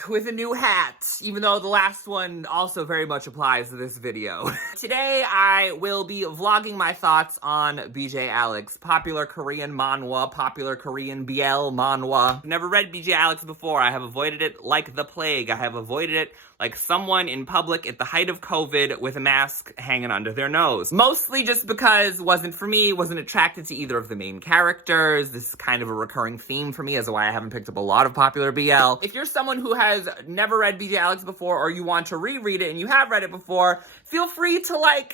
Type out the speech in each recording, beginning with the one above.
back with a new hat, even though the last one also very much applies to this video. Today, I will be vlogging my thoughts on BJ Alex, popular Korean manhwa, popular Korean BL manhwa. I've never read BJ Alex before. I have avoided it like the plague. I have avoided it like someone in public at the height of COVID with a mask hanging under their nose. Mostly just because it wasn't for me, wasn't attracted to either of the main characters. This is kind of a recurring theme for me as to why I haven't picked up a lot of popular BL. If you're someone who has never read BJ Alex before, or you want to reread it and you have read it before, feel free to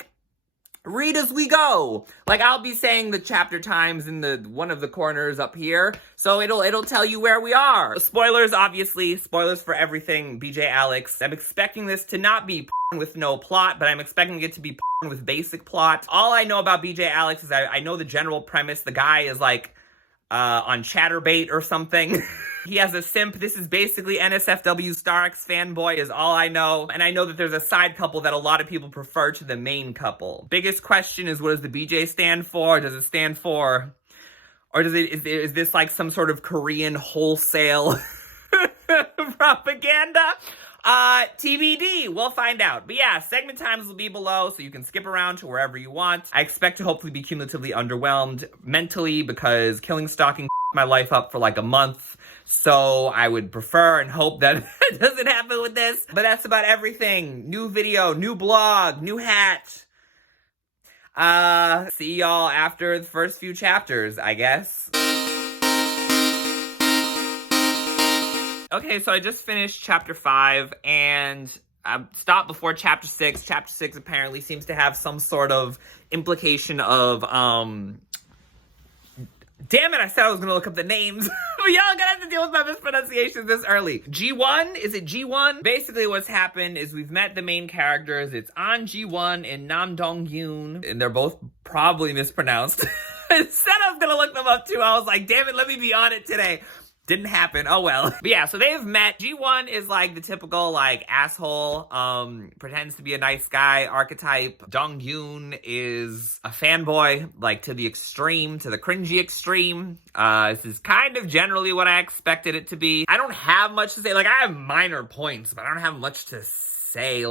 read as we go. I'll be saying the chapter times in the one of the corners up here, so it'll tell you where we are. Spoilers, obviously. Spoilers for everything BJ Alex. I'm expecting this to not be with no plot, but I'm expecting it to be with basic plot. All I know about BJ Alex is I know the general premise. The guy is on Chatterbait or something. He has a simp. This is basically NSFW Star X fanboy is all I know. And I know that there's a side couple that a lot of people prefer to the main couple. Biggest question is, what does the BJ stand for? Does it stand for, or is this like some sort of Korean wholesale propaganda? TBD, we'll find out. But yeah, segment times will be below, so you can skip around to wherever you want. I expect to hopefully be cumulatively underwhelmed mentally, because killing stalking my life up for like a month. So I would prefer and hope that it doesn't happen with this. But that's about everything. New video, new blog, new hat. See y'all after the first few chapters, I guess. Okay, so I just finished chapter 5, and I stopped before chapter 6. Chapter 6 apparently seems to have some sort of implication of, damn it, I said I was gonna look up the names. But y'all gonna have to deal with my mispronunciations this early. G1? Is it G1? Basically what's happened is we've met the main characters. It's An Ji-won and Nam Dong-yoon, and they're both probably mispronounced. Instead I was gonna look them up too. I was like, damn it, let me be on it today. Didn't happen. Oh well. But yeah, so they've met. G1 is like the typical asshole, pretends to be a nice guy archetype. Dong-yoon is a fanboy, to the extreme, to the cringy extreme. This is kind of generally what I expected it to be. I don't have much to say. I have minor points, but I don't have much to say.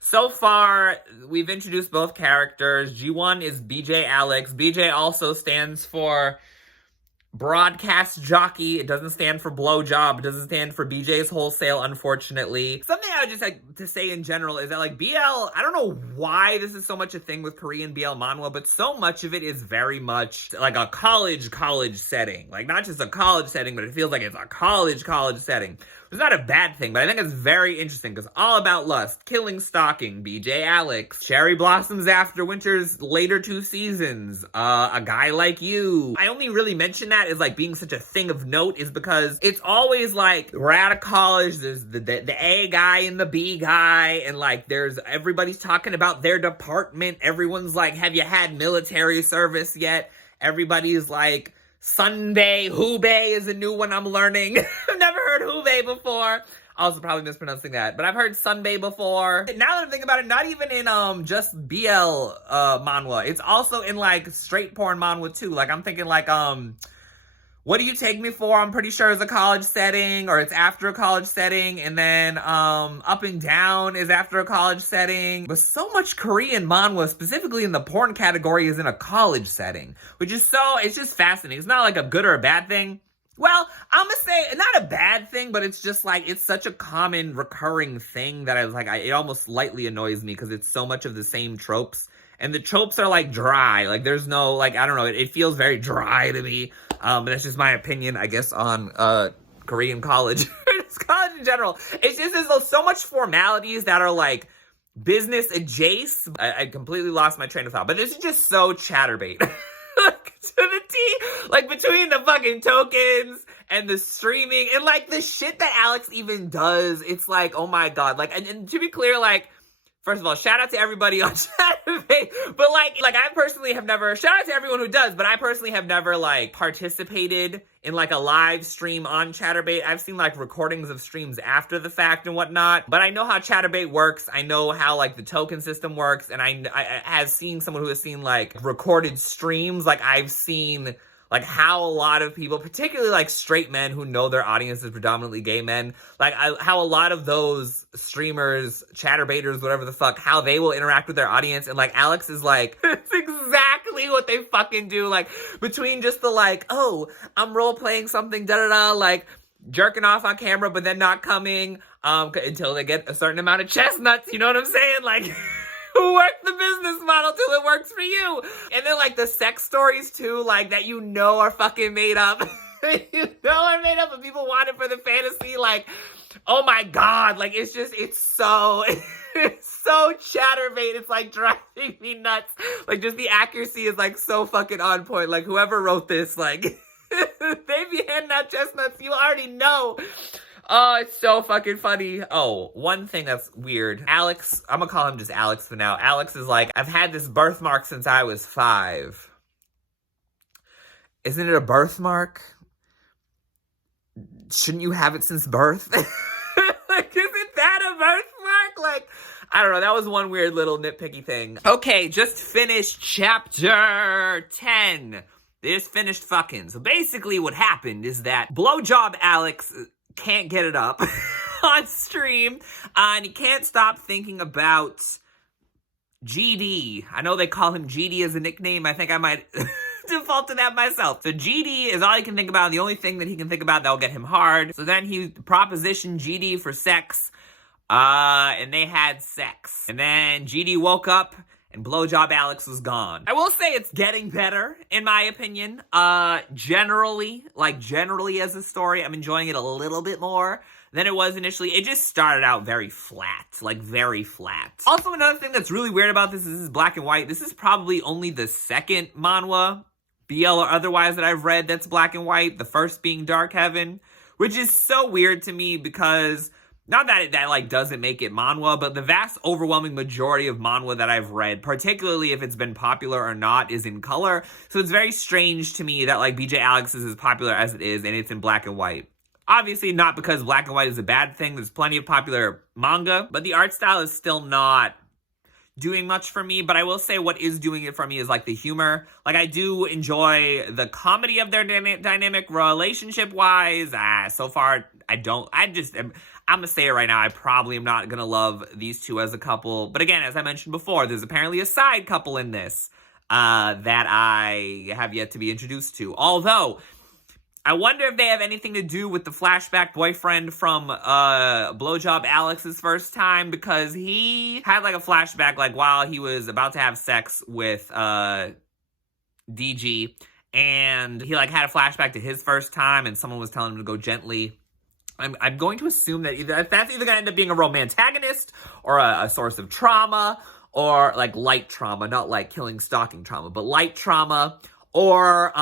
So far, we've introduced both characters. G1 is BJ Alex. BJ also stands for broadcast jockey. It doesn't stand for blowjob. It doesn't stand for BJ's wholesale, unfortunately. Something I would just like to say in general is that BL, I don't know why this is so much a thing with Korean BL manhwa, but so much of it is very much like a college setting. Not just a college setting, but it feels like it's a college setting. It's not a bad thing, but I think it's very interesting because all about lust, killing, stalking, BJ Alex, cherry blossoms after winter's later 2 seasons, a guy like you. I only really mention that as being such a thing of note is because it's always we're out of college, there's the A guy and the B guy, and there's everybody's talking about their department. Everyone's have you had military service yet? Everybody's Sunbae, Hubei is a new one I'm learning. I've never heard Hubei before. Also probably mispronouncing that, but I've heard Sunbae before. Now that I'm thinking about it, not even in just BL manhwa. It's also in straight porn manhwa too. I'm thinking What Do You Take Me For? I'm pretty sure is a college setting, or it's after a college setting, and then Up and Down is after a college setting. But so much Korean manhwa, specifically in the porn category, is in a college setting, which is it's just fascinating. It's not a good or a bad thing. Well, I'm gonna say, not a bad thing, but it's just it's such a common recurring thing that I was it almost slightly annoys me because it's so much of the same tropes. And the tropes are dry. There's no, I don't know, it feels very dry to me. But that's just my opinion, I guess, on Korean college. It's college in general. It's just there's so much formalities that are business adjacent. I completely lost my train of thought. But this is just so Chatterbait. To the T. Between the fucking tokens and the streaming and the shit that Alex even does, it's oh my god. And to be clear, first of all, shout out to everybody on Chatterbait, but I personally have never, shout out to everyone who does, but I personally have never participated in a live stream on Chatterbait. I've seen recordings of streams after the fact and whatnot, but I know how Chatterbait works. I know how the token system works, and I have seen someone who has seen recorded streams. I've seen like how a lot of people, particularly like straight men who know their audience is predominantly gay men, like how a lot of those streamers, chatterbaiters, whatever the fuck, how they will interact with their audience. And like Alex is like, it's exactly what they fucking do. Like between just the like, oh, I'm role playing something, da-da-da, like jerking off on camera, but then not coming until they get a certain amount of chestnuts. You know what I'm saying? Like, work the business model till it works for you. And then like the sex stories too, like that you know are fucking made up. You know are made up, but people want it for the fantasy. Like, oh my god, like it's so it's so chatterbait. It's like driving me nuts. Like just the accuracy is like so fucking on point. Like whoever wrote this, like they be handing out chestnuts. You already know. Oh, it's so fucking funny. Oh, one thing that's weird. Alex, I'm gonna call him just Alex for now. Alex is like, I've had this birthmark since I was 5. Isn't it a birthmark? Shouldn't you have it since birth? Like, isn't that a birthmark? Like, I don't know. That was one weird little nitpicky thing. Okay, just finished chapter 10. They just finished fucking. So basically what happened is that Blowjob Alex can't get it up on stream, and he can't stop thinking about GD. I know they call him GD as a nickname. I think I might default to that myself. So GD is all he can think about, the only thing that he can think about that'll get him hard. So then he propositioned GD for sex, and they had sex. And then GD woke up, and Blowjob Alex was gone. I will say it's getting better, in my opinion. Generally as a story, I'm enjoying it a little bit more than it was initially. It just started out very flat, like very flat. Also, another thing that's really weird about this is black and white. This is probably only the second manhwa, BL or otherwise, that I've read that's black and white. The first being Dark Heaven, which is so weird to me because not that that like doesn't make it manhwa, but the vast overwhelming majority of manhwa that I've read, particularly if it's been popular or not, is in color. So it's very strange to me that like BJ Alex is as popular as it is and it's in black and white. Obviously not because black and white is a bad thing. There's plenty of popular manga, but the art style is still not doing much for me. But I will say what is doing it for me is like the humor. Like I do enjoy the comedy of their dynamic relationship wise. So far I'm gonna say it right now, I probably am not gonna love these two as a couple. But again, as I mentioned before, there's apparently a side couple in this that I have yet to be introduced to. Although, I wonder if they have anything to do with the flashback boyfriend from Blowjob Alex's first time, because he had like a flashback like while he was about to have sex with DG, and he like had a flashback to his first time and someone was telling him to go gently. I'm going to assume that that's either going to end up being a romantagonist or a source of trauma, or like light trauma, not like killing, stalking trauma, but light trauma, or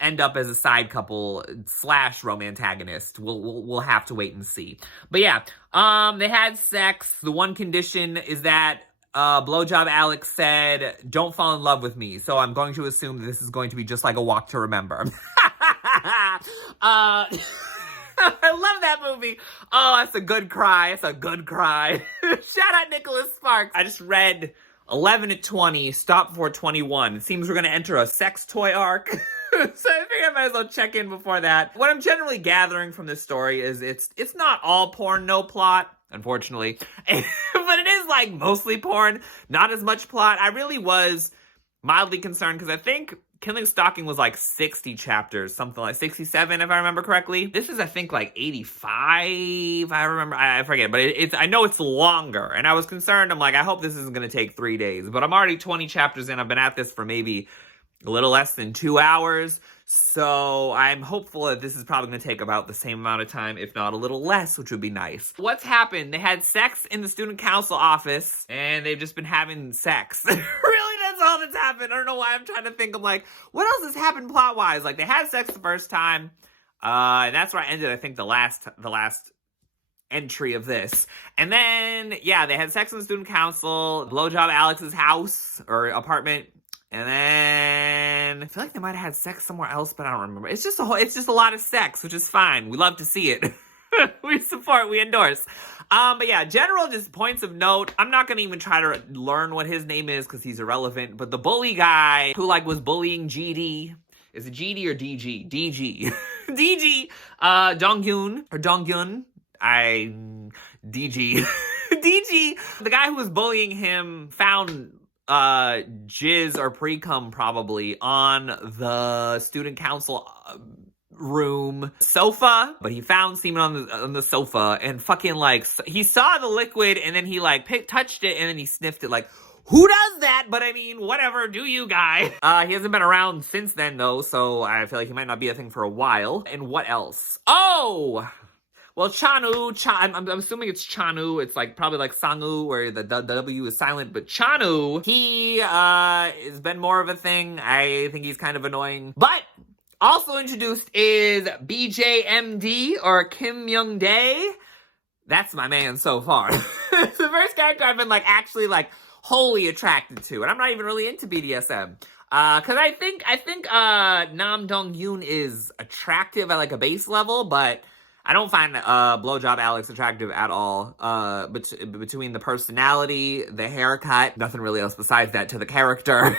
end up as a side couple / romantagonist. We'll have to wait and see. But yeah, they had sex. The one condition is that Blowjob Alex said, "Don't fall in love with me." So I'm going to assume that this is going to be just like A Walk to Remember. I love that movie. Oh, that's a good cry. It's a good cry. Shout out Nicholas Sparks. I just read 11 at 20, stop before 21. It seems we're going to enter a sex toy arc. So I figured I might as well check in before that. What I'm generally gathering from this story is it's not all porn, no plot, unfortunately. But it is like mostly porn, not as much plot. I really was mildly concerned because I think Killing Stalking was like 60 chapters, something like 67 if I remember correctly. This is I think like 85, I forget, but I know it's longer, and I was concerned. I'm like, I hope this isn't going to take 3 days, but I'm already 20 chapters in. I've been at this for maybe a little less than 2 hours, so I'm hopeful that this is probably going to take about the same amount of time, if not a little less, which would be nice. What's happened? They had sex in the student council office, and they've just been having sex. Really, that's all that's happened. I don't know why I'm trying to think. I'm like, what else has happened plot-wise? Like, they had sex the first time, and that's where I ended, I think, the last entry of this. And then, yeah, they had sex in the student council, Blowjob Alex's house, or apartment, and then I feel like they might have had sex somewhere else, but I don't remember. It's just a lot of sex, which is fine. We love to see it. We support, we endorse. But yeah, general just points of note. I'm not gonna even try to learn what his name is because he's irrelevant. But the bully guy who like was bullying GD, Is it GD or DG? DG. DG. Donghyun or Donghyun. DG. DG. The guy who was bullying him found jizz or pre-cum probably on the student council room sofa, but he found semen on the sofa and fucking like he saw the liquid and then he like touched it and then he sniffed it like, who does that? But I mean, whatever, do you, guy? He hasn't been around since then though, so I feel like he might not be a thing for a while. And what else? Oh, well, Chanu, I'm assuming it's Chanu. It's like probably like Sangu, where the W is silent. But Chanu, he has been more of a thing. I think he's kind of annoying. But also introduced is BJMD or Kim Young Dae. That's my man so far. It's the first character I've been like actually like wholly attracted to, and I'm not even really into BDSM. Cause I think Nam Dong-yoon is attractive at like a base level, but I don't find Blowjob Alex attractive at all. Between the personality, the haircut, nothing really else besides that to the character.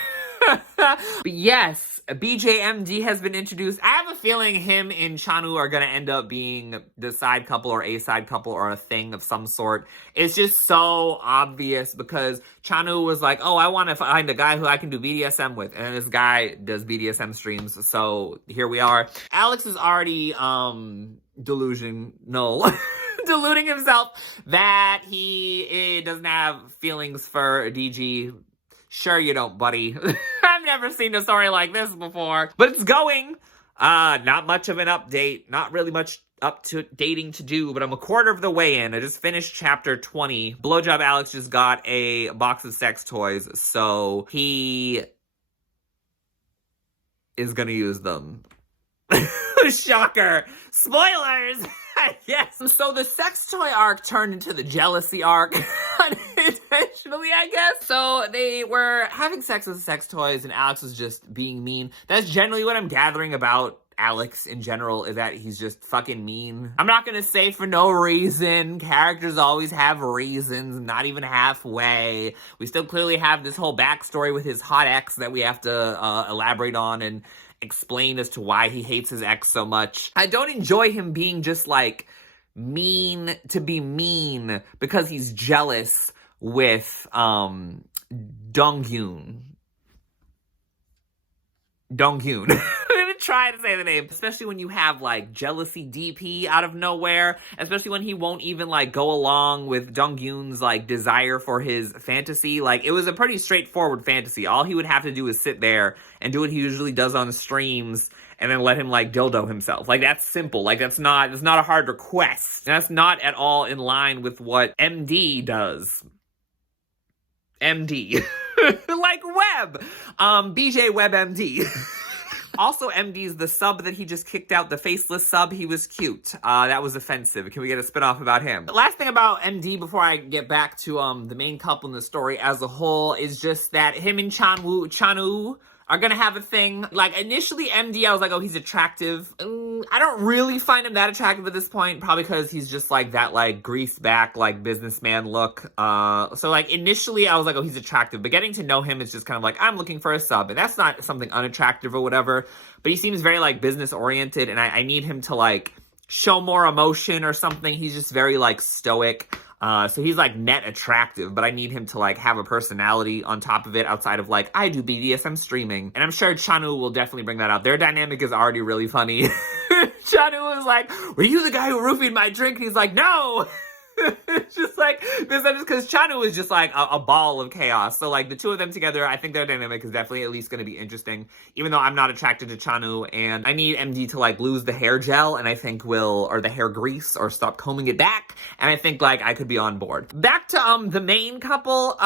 But yes, BJMD has been introduced. I have a feeling him and Chanu are gonna end up being the side couple or a side couple or a thing of some sort. It's just so obvious because Chanu was like, oh, I want to find a guy who I can do BDSM with. And this guy does BDSM streams, so here we are. Alex is already, deluding himself that he doesn't have feelings for DG. Sure you don't, buddy. I've never seen a story like this before, but it's going. Not much of an update, not really much up to dating to do, but I'm a quarter of the way in. I just finished chapter 20. Blowjob Alex just got a box of sex toys, so he is gonna use them. Shocker. Spoilers! Yes. So the sex toy arc turned into the jealousy arc. Unintentionally, I guess. So they were having sex with sex toys and Alex was just being mean. That's generally what I'm gathering about Alex in general, is that he's just fucking mean. I'm not gonna say for no reason. Characters always have reasons, not even halfway. We still clearly have this whole backstory with his hot ex that we have to elaborate on and explain as to why he hates his ex so much. I don't enjoy him being just like mean to be mean because he's jealous with Donghyun. I'm gonna try to say the name. Especially when you have like jealousy DP out of nowhere. Especially when he won't even like go along with Donghyun's like desire for his fantasy. Like it was a pretty straightforward fantasy. All he would have to do is sit there and do what he usually does on streams and then let him like dildo himself. Like that's simple. Like that's not a hard request. That's not at all in line with what MD does. MD. Like Web. BJ Web MD. Also, MD's the sub that he just kicked out, the faceless sub, he was cute. That was offensive. Can we get a spinoff about him? The last thing about MD before I get back to the main couple in the story as a whole is just that him and Chanu are gonna have a thing. Like, initially, MD, I was like, oh, he's attractive. I don't really find him that attractive at this point, probably because he's just, like, that, like, greased back, like, businessman look. So, like, initially, I was like, oh, he's attractive. But getting to know him is just kind of like, I'm looking for a sub. And that's not something unattractive or whatever. But he seems very, like, business-oriented, and I need him to, like, show more emotion or something. He's just very, like, stoic. So he's, like, net attractive, but I need him to, like, have a personality on top of it outside of, like, I do BDSM streaming. And I'm sure Chanu will definitely bring that out. Their dynamic is already really funny. Chanu was like, were you the guy who roofied my drink? And he's like, no! It's just like, this is because Chanu is just like a ball of chaos. So like the two of them together, I think their dynamic is definitely at least going to be interesting, even though I'm not attracted to Chanu, and I need MD to like lose the hair gel, and I think or the hair grease, or stop combing it back, and I think like I could be on board. Back to the main couple,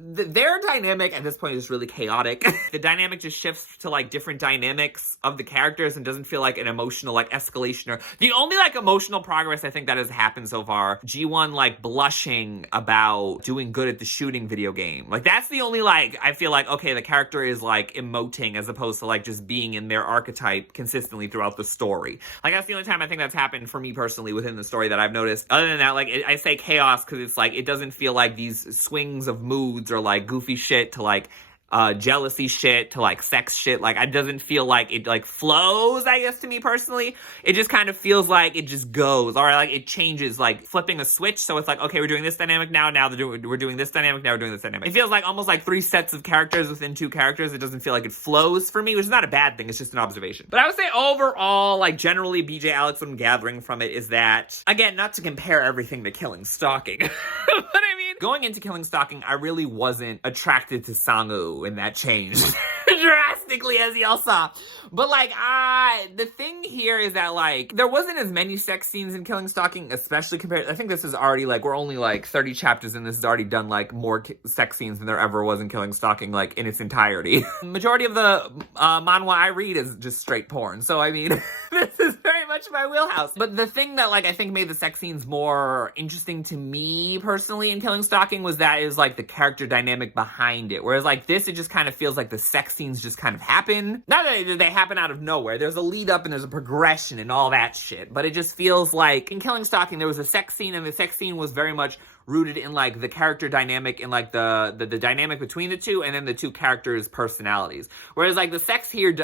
their dynamic at this point is really chaotic. The dynamic just shifts to like different dynamics of the characters and doesn't feel like an emotional like escalation, or the only like emotional progress I think that has happened so far. G1 like blushing about doing good at the shooting video game. Like that's the only like, I feel like, okay, the character is like emoting as opposed to like just being in their archetype consistently throughout the story. Like that's the only time I think that's happened for me personally within the story that I've noticed. Other than that, like I say chaos because it's like, it doesn't feel like these swings of moods or like goofy shit to like jealousy shit to like sex shit. Like, it doesn't feel like it like flows, I guess, to me personally. It just kind of feels like it just goes, or like it changes, like flipping a switch. So it's like, okay, we're doing this dynamic now, we're doing this dynamic, now we're doing this dynamic. It feels like almost like 3 sets of characters within 2 characters. It doesn't feel like it flows for me, which is not a bad thing. It's just an observation. But I would say overall, like generally BJ Alex, what I'm gathering from it is that, again, not to compare everything to Killing Stalking, but I mean, going into Killing Stalking, I really wasn't attracted to Sang-woo, and that changed drastically, as y'all saw. But like, the thing here is that like, there wasn't as many sex scenes in Killing Stalking, especially compared, I think this is already like, we're only like 30 chapters and this has already done like more sex scenes than there ever was in Killing Stalking, like in its entirety. Majority of the manhwa I read is just straight porn, so I mean, this is very much my wheelhouse. But the thing that like, I think made the sex scenes more interesting to me personally in Killing Stalking was that it was like the character dynamic behind it. Whereas like this, it just kind of feels like the sex scenes just kind of happen. Not that they happen out of nowhere. There's a lead up and there's a progression and all that shit. But it just feels like in Killing Stalking, there was a sex scene, and the sex scene was very much rooted in like the character dynamic and like the dynamic between the two, and then the 2 characters' personalities. Whereas like the sex here,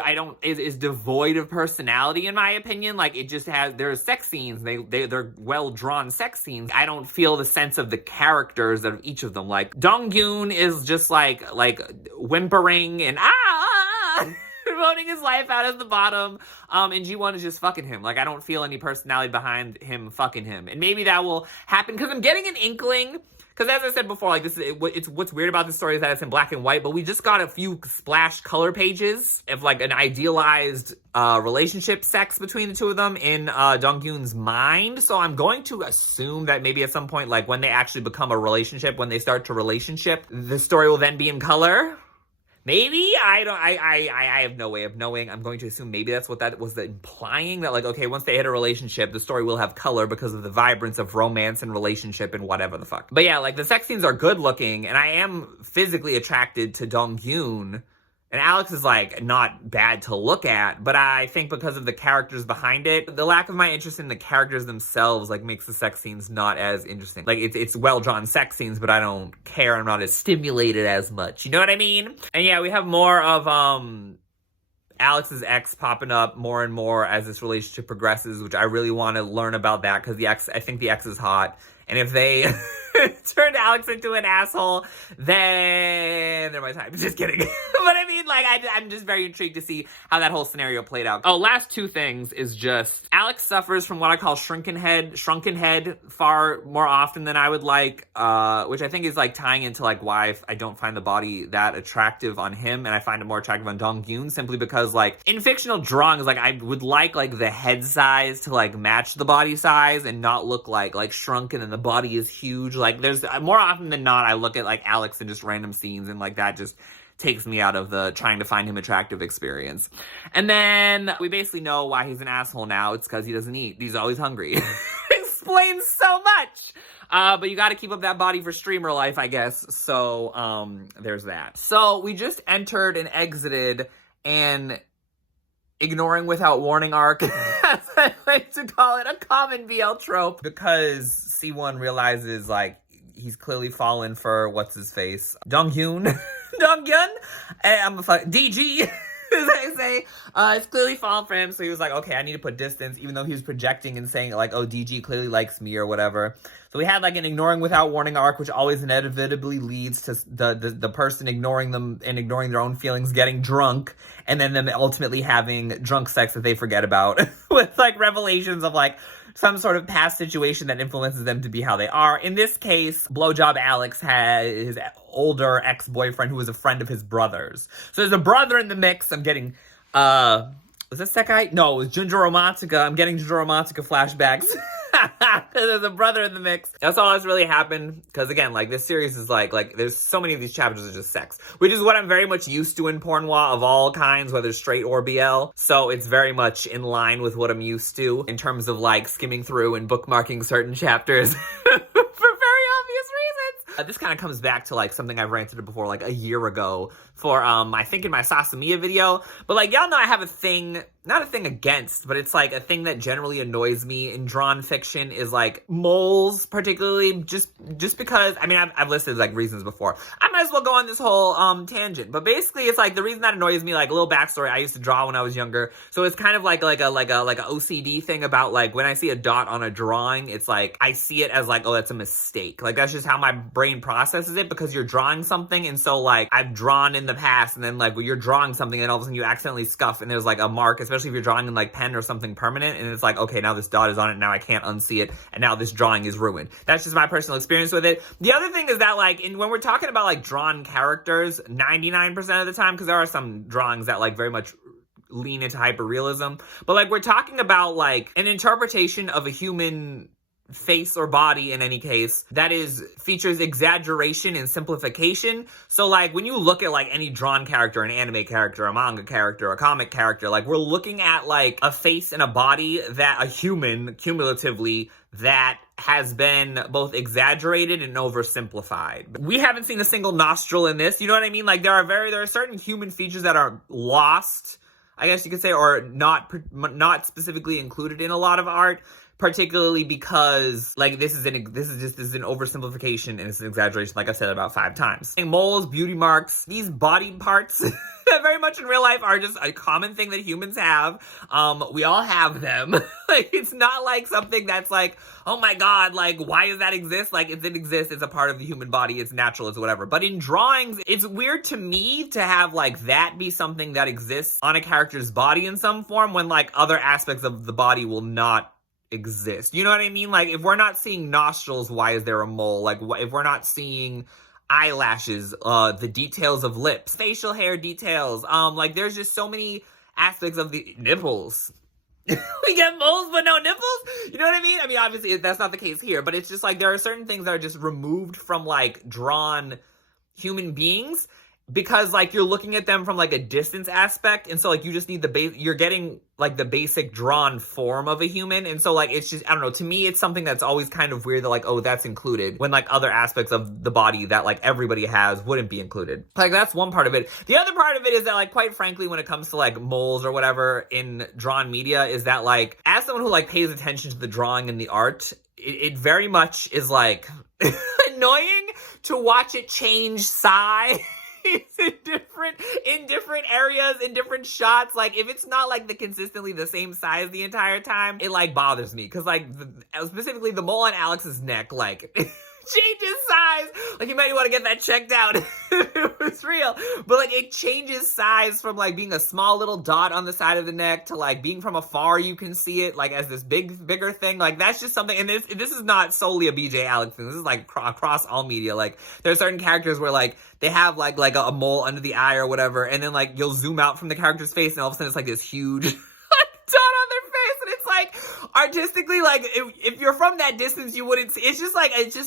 is devoid of personality in my opinion. Like it just has, there's sex scenes, they're well drawn sex scenes. I don't feel the sense of the characters of each of them. Like Dong-gyun is just like whimpering and voting his life out as the bottom, and G1 is just fucking him. Like, I don't feel any personality behind him fucking him. And maybe that will happen, because I'm getting an inkling, because as I said before, like, it's what's weird about this story is that it's in black and white, but we just got a few splash color pages of, like, an idealized relationship sex between the 2 of them in Dong-gyun's mind. So I'm going to assume that maybe at some point, like, when they actually become a relationship, when they start to relationship, the story will then be in color. Maybe? I have no way of knowing. I'm going to assume maybe that's what that was implying, that like, okay, once they hit a relationship, the story will have color because of the vibrance of romance and relationship and whatever the fuck. But yeah, like the sex scenes are good looking, and I am physically attracted to Dong-gyun. And Alex is, like, not bad to look at, but I think because of the characters behind it, the lack of my interest in the characters themselves, like, makes the sex scenes not as interesting. Like, it's well-drawn sex scenes, but I don't care. I'm not as stimulated as much. You know what I mean? And yeah, we have more of, Alex's ex popping up more and more as this relationship progresses, which I really want to learn about that, because I think the ex is hot. And if they turned Alex into an asshole, then they're my type. Just kidding. But I mean, like, I'm just very intrigued to see how that whole scenario played out. Oh, last 2 things is just, Alex suffers from what I call shrunken head far more often than I would like, which I think is, like, tying into, like, why I don't find the body that attractive on him, and I find it more attractive on Dong-gyun, simply because, like, in fictional drawings, like, I would like, the head size to, like, match the body size and not look like shrunken and the body is huge. Like, there's, more often than not, I look at, like, Alex in just random scenes, and, like, that just takes me out of the trying to find him attractive experience. And then we basically know why he's an asshole now. It's because he doesn't eat. He's always hungry. Explains so much. But you gotta keep up that body for streamer life, I guess. So, there's that. So, we just entered and exited an ignoring without warning arc, as I like to call it, a common BL trope, because C1 realizes, like, he's clearly fallen for what's-his-face, Dong-gyun, DG, as I say, it's clearly fallen for him, so he was like, okay, I need to put distance, even though he was projecting and saying, like, oh, DG clearly likes me, or whatever. So we had, like, an ignoring without warning arc, which always inevitably leads to the person ignoring them and ignoring their own feelings getting drunk, and then them ultimately having drunk sex that they forget about, with, like, revelations of, like, some sort of past situation that influences them to be how they are. In this case, Blowjob Alex had his older ex-boyfriend who was a friend of his brother's. So there's a brother in the mix. I'm getting, was this that guy? No, it was Junjo Romantica. I'm getting Junjo Romantica flashbacks. There's a brother in the mix. That's all that's really happened. Because again, like, this series is like, there's so many of these chapters are just sex. Which is what I'm very much used to in pornwa of all kinds, whether straight or BL. So it's very much in line with what I'm used to in terms of, like, skimming through and bookmarking certain chapters. This kind of comes back to, like, something I've ranted before, like, a year ago for, I think in my Sasamiya video. But, like, y'all know I have a thing not a thing against, but it's like a thing that generally annoys me in drawn fiction is like moles, particularly just because, I mean, I've listed like reasons before. I might as well go on this whole tangent, but basically it's like the reason that annoys me, like a little backstory, I used to draw when I was younger, so it's kind of like a OCD thing about like when I see a dot on a drawing, it's like I see it as like, oh, that's a mistake. Like that's just how my brain processes it, because you're drawing something, and so like I've drawn in the past, and then like when you're drawing something and all of a sudden you accidentally scuff and there's like a mark, especially if you're drawing in like pen or something permanent, and it's like, okay, now this dot is on it, now I can't unsee it, and now this drawing is ruined. That's just my personal experience with it. The other thing is that like when we're talking about like drawn characters, 99% of the time, because there are some drawings that like very much lean into hyperrealism, but like we're talking about like an interpretation of a human face or body in any case that features exaggeration and simplification. So like when you look at like any drawn character, an anime character, a manga character, a comic character, like we're looking at like a face and a body that a human cumulatively that has been both exaggerated and oversimplified. We haven't seen a single nostril in this, you know what I mean? Like there are certain human features that are lost, I guess you could say, or not specifically included in a lot of art, particularly because like this is an oversimplification and it's an exaggeration, like I said about 5 times. And moles, beauty marks, these body parts that very much in real life are just a common thing that humans have. We all have them. Like it's not like something that's like, oh my god, like why does that exist? Like it exists, it's a part of the human body, it's natural, it's whatever. But in drawings, it's weird to me to have like that be something that exists on a character's body in some form when like other aspects of the body will not exist. You know what I mean? Like if we're not seeing nostrils, why is there a mole? Like if we're not seeing eyelashes, the details of lips, facial hair details, like there's just so many aspects of the nipples. We get moles but no nipples? You know what I mean? I mean, obviously that's not the case here, but it's just like there are certain things that are just removed from like drawn human beings because like you're looking at them from like a distance aspect, and so like you just need you're getting like the basic drawn form of a human, and so like it's just, I don't know, to me it's something that's always kind of weird that like, oh, that's included when like other aspects of the body that like everybody has wouldn't be included. Like that's one part of it. The other part of it is that like quite frankly when it comes to like moles or whatever in drawn media is that like as someone who like pays attention to the drawing and the art, it very much is like annoying to watch it change size in different areas, in different shots. Like if it's not like consistently the same size the entire time, it like bothers me because like specifically the mole on Alex's neck like changes size. Like you might want to get that checked out if it was real, but like it changes size from like being a small little dot on the side of the neck to like being from afar you can see it like as this bigger thing. Like that's just something, and this is not solely a BJ Alex thing, this is like across all media. Like there are certain characters where like they have like a mole under the eye or whatever, and then like you'll zoom out from the character's face and all of a sudden it's like this huge dot on their face, and it's like artistically, like if you're from that distance you wouldn't see. It's just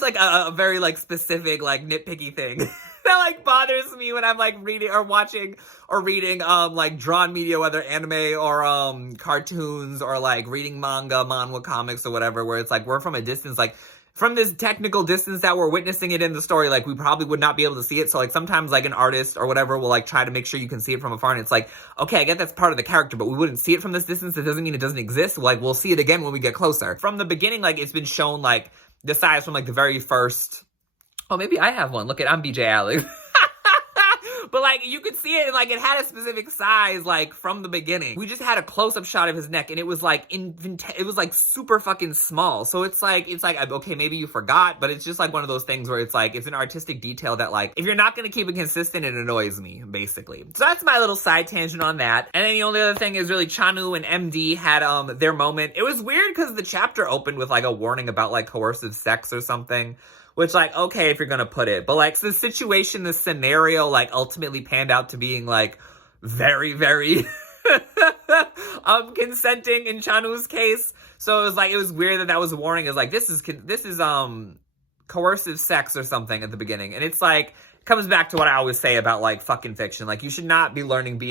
like a very like specific like nitpicky thing that like bothers me when I'm like reading or watching or reading like drawn media, whether anime or cartoons or like reading manhwa comics or whatever, where it's like we're from a distance, like from this technical distance that we're witnessing it in the story, like we probably would not be able to see it. So like sometimes like an artist or whatever will like try to make sure you can see it from afar, and it's like, okay, I get that's part of the character, but we wouldn't see it from this distance. It doesn't mean it doesn't exist. Like we'll see it again when we get closer. From the beginning, like it's been shown like the size from like the very first. Oh, maybe I have one. Look at, I'm BJ Alex. But like you could see it, and like it had a specific size like from the beginning. We just had a close-up shot of his neck, and it was like it was like super fucking small. So it's like okay, maybe you forgot, but it's just like one of those things where it's like it's an artistic detail that like if you're not gonna keep it consistent, it annoys me basically. So that's my little side tangent on that. And then the only other thing is really Chanu and MD had their moment. It was weird because the chapter opened with like a warning about like coercive sex or something. Which, like, okay, if you're gonna put it. But, like, the situation, the scenario, like, ultimately panned out to being, like, very, very consenting in Chanu's case. So it was weird that was a warning. It's like, this is coercive sex or something at the beginning. And it's like, comes back to what I always say about, like, fucking fiction. Like, you should not be learning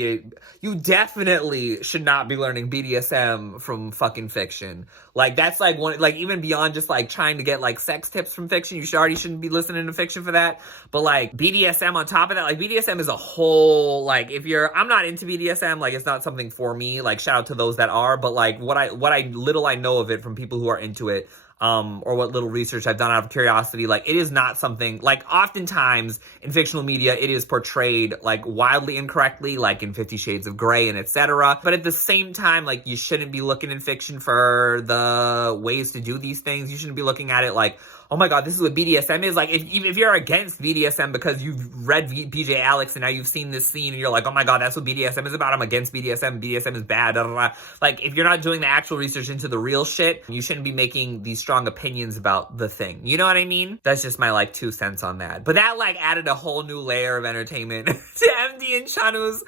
you definitely should not be learning BDSM from fucking fiction. Like, that's, like, one, like, even beyond just, like, trying to get, like, sex tips from fiction, you shouldn't be listening to fiction for that. But, like, BDSM on top of that, like, BDSM is a whole, like, I'm not into BDSM, like, it's not something for me. Like, shout out to those that are, but, like, what I know of it from people who are into it, or what little research I've done out of curiosity, like, it is not something, like, oftentimes in fictional media, it is portrayed, like, wildly incorrectly, like in 50 Shades of Grey and etc. But at the same time, like, you shouldn't be looking in fiction for the ways to do these things. You shouldn't be looking at it like, oh my god, this is what BDSM is. Like, if you're against BDSM because you've read BJ Alex and now you've seen this scene and you're like, oh my god, that's what BDSM is about, I'm against BDSM, BDSM is bad, da, da, da. Like, if you're not doing the actual research into the real shit, you shouldn't be making these strong opinions about the thing. You know what I mean? That's just my, like, 2 cents on that. But that, like, added a whole new layer of entertainment to MD and Chanu's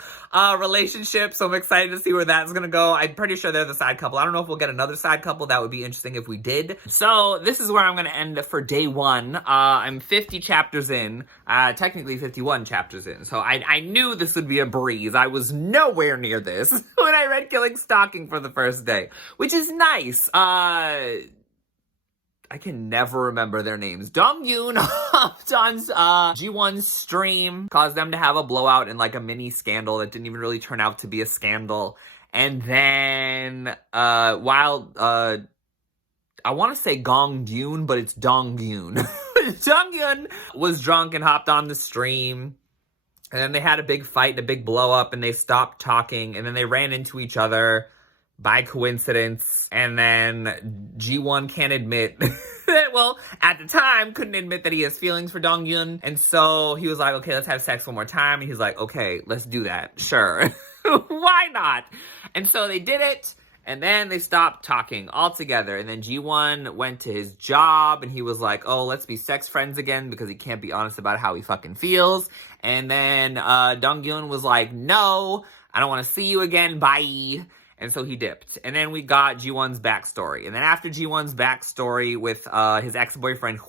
relationship, so I'm excited to see where that's gonna go. I'm pretty sure they're the side couple. I don't know if we'll get another side couple. That would be interesting if we did. So this is where I'm gonna end for day 1. I'm 50 chapters in, technically 51 chapters in, so I knew this would be a breeze. I was nowhere near this when I read Killing Stalking for the first day, which is nice. I can never remember their names. Dong-yoon hopped on G1's stream, caused them to have a blowout and, like, a mini scandal that didn't even really turn out to be a scandal. And then, while, I want to say Gong-yoon, but it's Dong-yoon. Dong-yoon was drunk and hopped on the stream. And then they had a big fight, a big blow up, and they stopped talking. And then they ran into each other by coincidence, and then G1 can't admit that, well, at the time, couldn't admit that he has feelings for Dong-yoon, and so he was like, okay, let's have sex one more time, and he's like, okay, let's do that, sure. Why not? And so they did it, and then they stopped talking altogether, and then G1 went to his job, and he was like, oh, let's be sex friends again, because he can't be honest about how he fucking feels, and then Dong-yoon was like, no, I don't want to see you again, bye. And so he dipped. And then we got G1's backstory. And then after G1's backstory with his ex-boyfriend,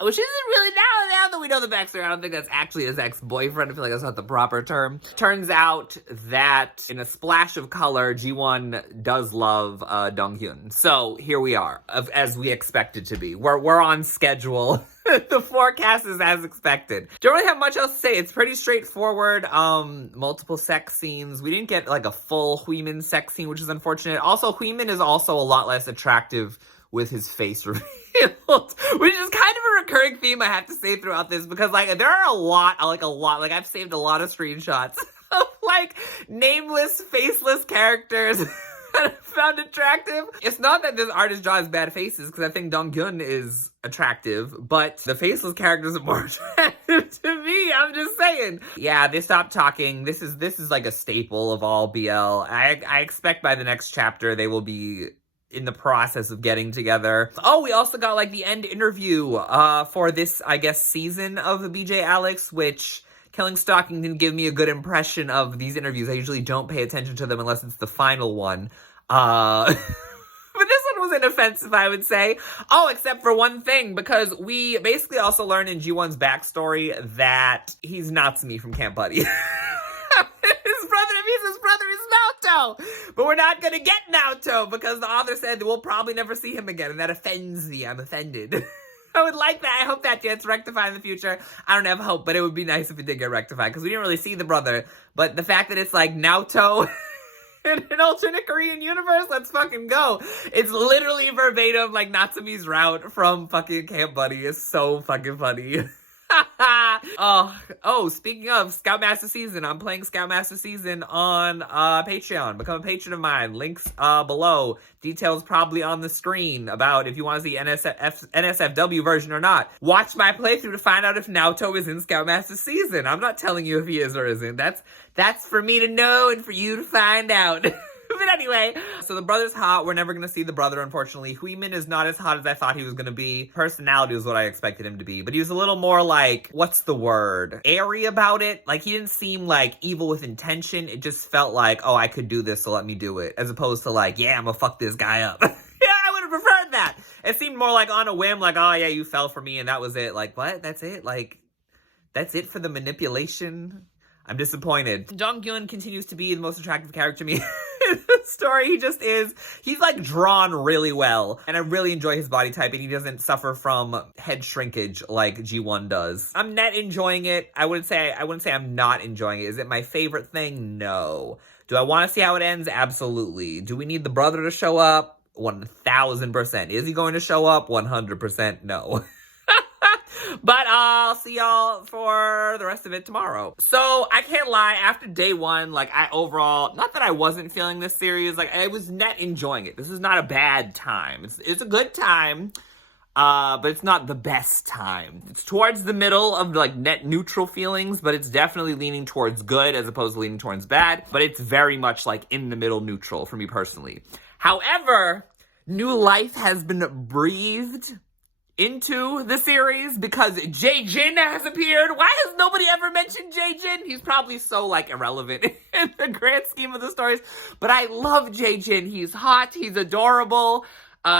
which isn't really, now that we know the backstory, I don't think that's actually his ex-boyfriend. I feel like that's not the proper term. Turns out that in a splash of color, G1 does love Dong-hyun. So here we are, as we expected to be. We're on schedule. The forecast is as expected. Don't really have much else to say. It's pretty straightforward. Multiple sex scenes. We didn't get, like, a full Huimin sex scene, which is unfortunate. Also, Huimin is also a lot less attractive with his face revealed, which is kind of a recurring theme I have to say throughout this, because, like, there are a lot, like, I've saved a lot of screenshots of, like, nameless, faceless characters that I found attractive. It's not that this artist draws bad faces, because I think Dong-hyun is attractive, but the faceless characters are more attractive to me. I'm just saying. Yeah, they stopped talking. This is like a staple of all BL. I expect by the next chapter they will be in the process of getting together. Oh, we also got, like, the end interview for this, I guess, season of the BJ Alex, which Killing Stalking didn't give me a good impression of these interviews. I usually don't pay attention to them unless it's the final one. But this one was inoffensive, I would say. Oh, except for one thing, because we basically also learned in G1's backstory that he's Natsumi from Camp Buddy. His brother is Naoto! But we're not gonna get Naoto, because the author said we'll probably never see him again, and that offends me. I'm offended. I would like that. I hope that gets rectified in the future. I don't have hope, but it would be nice if it did get rectified, because we didn't really see the brother. But the fact that it's, like, Naoto in an alternate Korean universe, let's fucking go. It's literally verbatim, like, Natsumi's route from fucking Camp Buddy is so fucking funny. Oh, speaking of Scoutmaster Season, I'm playing Scoutmaster Season on Patreon. Become a patron of mine. Links below. Details probably on the screen about if you want to see NSFW version or not. Watch my playthrough to find out if Naoto is in Scoutmaster Season. I'm not telling you if he is or isn't. That's for me to know and for you to find out. But anyway, so the brother's hot. We're never going to see the brother, unfortunately. Huimin is not as hot as I thought he was going to be. Personality was what I expected him to be. But he was a little more, like, what's the word? Airy about it. Like, he didn't seem, like, evil with intention. It just felt like, oh, I could do this, so let me do it. As opposed to, like, yeah, I'm gonna fuck this guy up. Yeah, I would have preferred that. It seemed more like on a whim, like, oh, yeah, you fell for me, and that was it. Like, what? That's it? Like, That's it for the manipulation. I'm disappointed. Dong-gyun continues to be the most attractive character to me in the story. He just is. He's like drawn really well. And I really enjoy his body type, and he doesn't suffer from head shrinkage like G1 does. I'm net enjoying it. I wouldn't say I'm not enjoying it. Is it my favorite thing? No. Do I want to see how it ends? Absolutely. Do we need the brother to show up? 1000%. Is he going to show up? 100% no. But I'll see y'all for the rest of it tomorrow. So I can't lie, after day one, like I overall, not that I wasn't feeling this series, like I was net enjoying it. This is not a bad time. It's a good time, but it's not the best time. It's towards the middle of like net neutral feelings, but it's definitely leaning towards good as opposed to leaning towards bad. But it's very much like in the middle neutral for me personally. However, new life has been breathed into the series because Jae-jin has appeared. Why has nobody ever mentioned Jae-jin? He's probably so, like, irrelevant in the grand scheme of the stories. But I love Jae-jin. He's hot. He's adorable.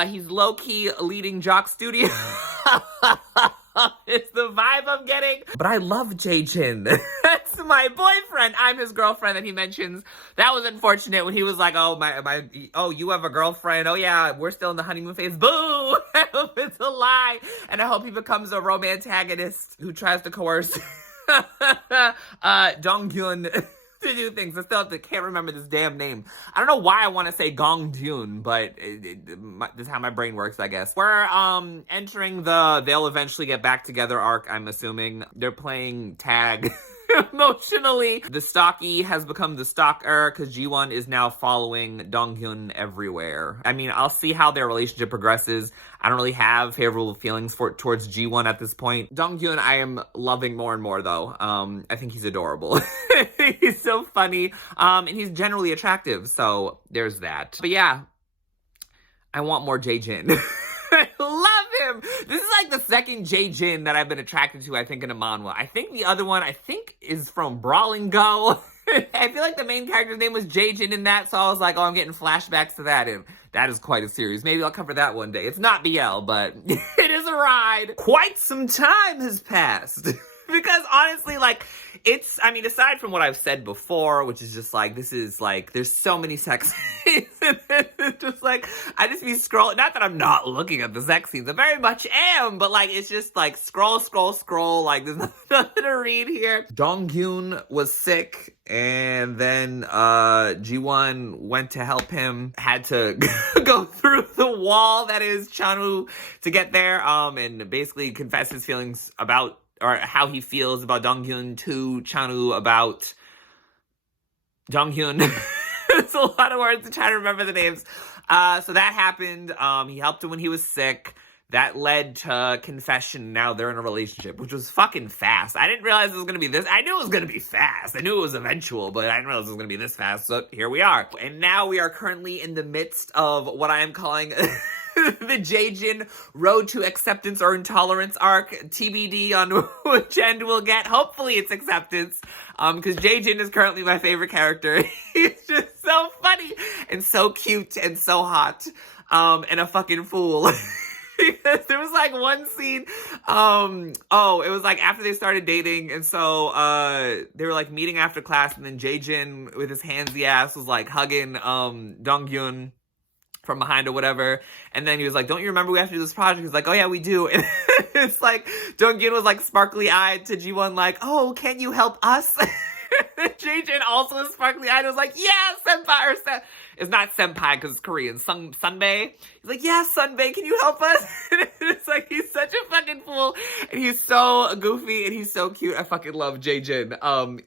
He's low-key leading Jock Studio. It's the vibe I'm getting. But I love Jae-jin. That's my boyfriend. I'm his girlfriend that he mentions. That was unfortunate when he was like, oh, you have a girlfriend. Oh yeah, we're still in the honeymoon phase. Boo! I hope it's a lie. And I hope he becomes a romantagonist who tries to coerce Dong-gyun to do things. I still can't remember this damn name. I don't know why I want to say Gong-dyun, but this is how my brain works, I guess. We're entering the they'll eventually get back together arc, I'm assuming. They're playing tag emotionally. The stalky has become the stalker because G1 is now following Dong-gyun everywhere. I mean, I'll see how their relationship progresses. I don't really have favorable feelings towards G1 at this point. Dong-gyun I am loving more and more, though. I think he's adorable. He's so funny. And he's generally attractive, so there's that. But yeah, I want more Jae-jin. I love him. This is like the second Jae-jin that I've been attracted to, I think, in a manhwa. I think the other one, is from Brawling Go. I feel like the main character's name was Jae-jin in that, so I was like, oh, I'm getting flashbacks to that, and that is quite a series. Maybe I'll cover that one day. It's not BL, but it is a ride. Quite some time has passed. Because honestly, like, aside from what I've said before, which is just like, this is like, there's so many sex scenes. It's just like, I just be scrolling. Not that I'm not looking at the sex scenes. I very much am. But like, it's just like, scroll. Like, there's nothing to read here. Dong-gyun was sick. And then G1 went to help him. Had to go through the wall that is Chanwoo to get there. And basically confess his feelings about, or how he feels about Dong-gyun to Chanwoo about Dong-gyun. It's a lot of words to try to remember the names. So that happened. He helped him when he was sick. That led to confession. Now they're in a relationship, which was fucking fast. I didn't realize it was going to be this. I knew it was going to be fast. I knew it was eventual, but I didn't realize it was going to be this fast. So here we are. And now we are currently in the midst of what I am calling the Jae-jin Road to Acceptance or Intolerance arc. TBD on which end we'll get. Hopefully it's acceptance. Because Jae-jin is currently my favorite character. He's just so funny and so cute and so hot. And a fucking fool. Because there was like one scene, it was like after they started dating, and so they were like meeting after class, and then Jae-jin with his handsy ass was like hugging Dong-gyun from behind or whatever, and then he was like, don't you remember we have to do this project? He's like, oh yeah, we do. And it's like Dong-gyun was like sparkly eyed to G1 like, oh, can you help us? Jae-jin also is sparkly eyed, was like, yeah, senpai, or it's not senpai because it's Korean, Sunbae. He's like, yeah, Sunbae, can you help us? It's like, he's such a fucking fool, and he's so goofy, and he's so cute. I fucking love Jae-jin.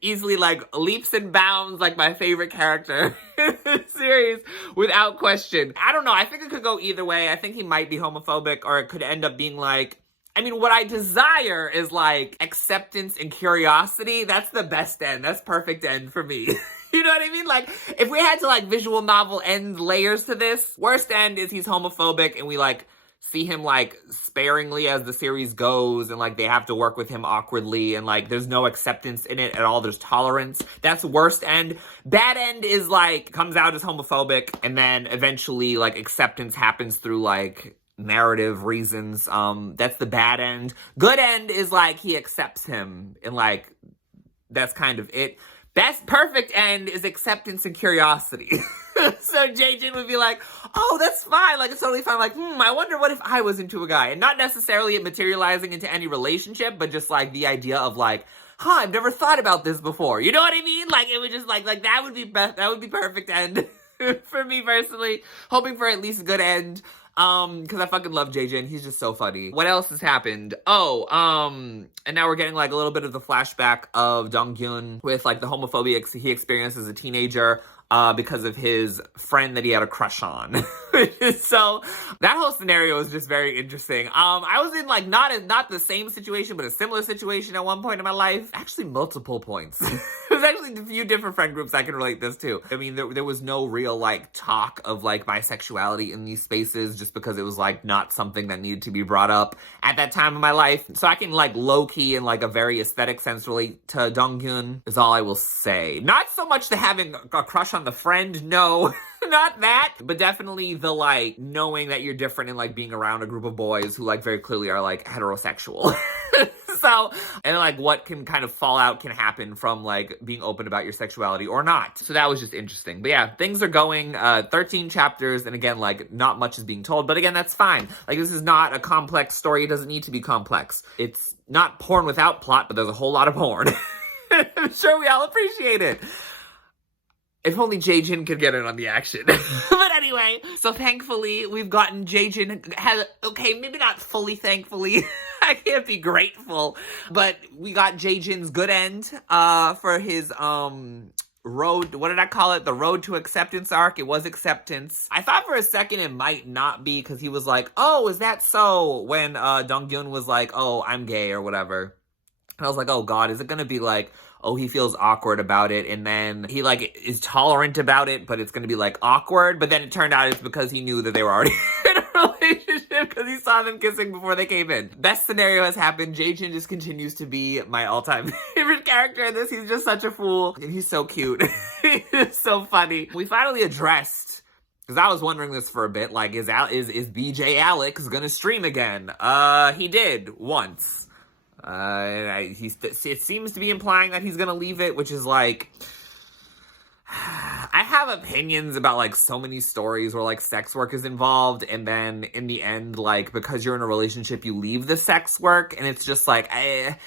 Easily, like, leaps and bounds, like, my favorite character in the series, without question. I don't know, I think it could go either way. I think he might be homophobic, or it could end up being, like, I mean, what I desire is, like, acceptance and curiosity. That's the best end. That's perfect end for me. You know what I mean? Like, if we had to, like, visual novel end layers to this, worst end is he's homophobic and we, like, see him, like, sparingly as the series goes, and, like, they have to work with him awkwardly, and, like, there's no acceptance in it at all. There's tolerance. That's worst end. Bad end is, like, comes out as homophobic, and then eventually, like, acceptance happens through, like, narrative reasons. That's the bad end. Good end is like he accepts him, and like that's kind of it. Best perfect end is acceptance and curiosity. So Jae-jin would be like, oh, that's fine. Like, it's totally fine. Like, I wonder what if I was into a guy. And not necessarily it materializing into any relationship, but just like the idea of like, I've never thought about this before. You know what I mean? Like, it would just like that would be best. That would be perfect end for me personally. Hoping for at least a good end. Because I fucking love Jae-jin. He's just so funny. What else has happened? And now we're getting like a little bit of the flashback of Dong-gyun with like the homophobia he experienced as a teenager. Because of his friend that he had a crush on. So that whole scenario is just very interesting. I was in like not the same situation, but a similar situation at one point in my life. Actually, multiple points. There's actually a few different friend groups I can relate this to. I mean, there was no real like talk of like my sexuality in these spaces just because it was like not something that needed to be brought up at that time in my life. So I can like low-key in like a very aesthetic sense relate to Dong-gyun is all I will say. Not so much to having a crush on the friend, no. Not that, but definitely the like knowing that you're different and like being around a group of boys who like very clearly are like heterosexual. So, and like what can kind of fallout can happen from like being open about your sexuality or not. So that was just interesting. But yeah, things are going, 13 chapters, and again, like not much is being told, but again, that's fine. Like this is not a complex story. It doesn't need to be complex. It's not porn without plot, but there's a whole lot of porn. I'm sure we all appreciate it. If only Jae-jin could get in on the action. But anyway, so thankfully, we've gotten Jae-jin, okay, maybe not fully thankfully. I can't be grateful. But we got Jae-jin's good end for his road, what did I call it? The road to acceptance arc. It was acceptance. I thought for a second it might not be because he was like, oh, is that so? When Dong-gyun was like, oh, I'm gay or whatever. And I was like, oh God, is it going to be like, oh, he feels awkward about it, and then he, like, is tolerant about it, but it's gonna be, like, awkward, but then it turned out it's because he knew that they were already in a relationship, because he saw them kissing before they came in. Best scenario has happened. Jae-jin just continues to be my all-time favorite character in this. He's just such a fool, and he's so cute. He's so funny. We finally addressed, because I was wondering this for a bit, like, is BJ Alex gonna stream again? He did, once. It seems to be implying that he's gonna leave it, which is like, I have opinions about like so many stories where like sex work is involved, and then in the end, like because you're in a relationship, you leave the sex work, and it's just like, I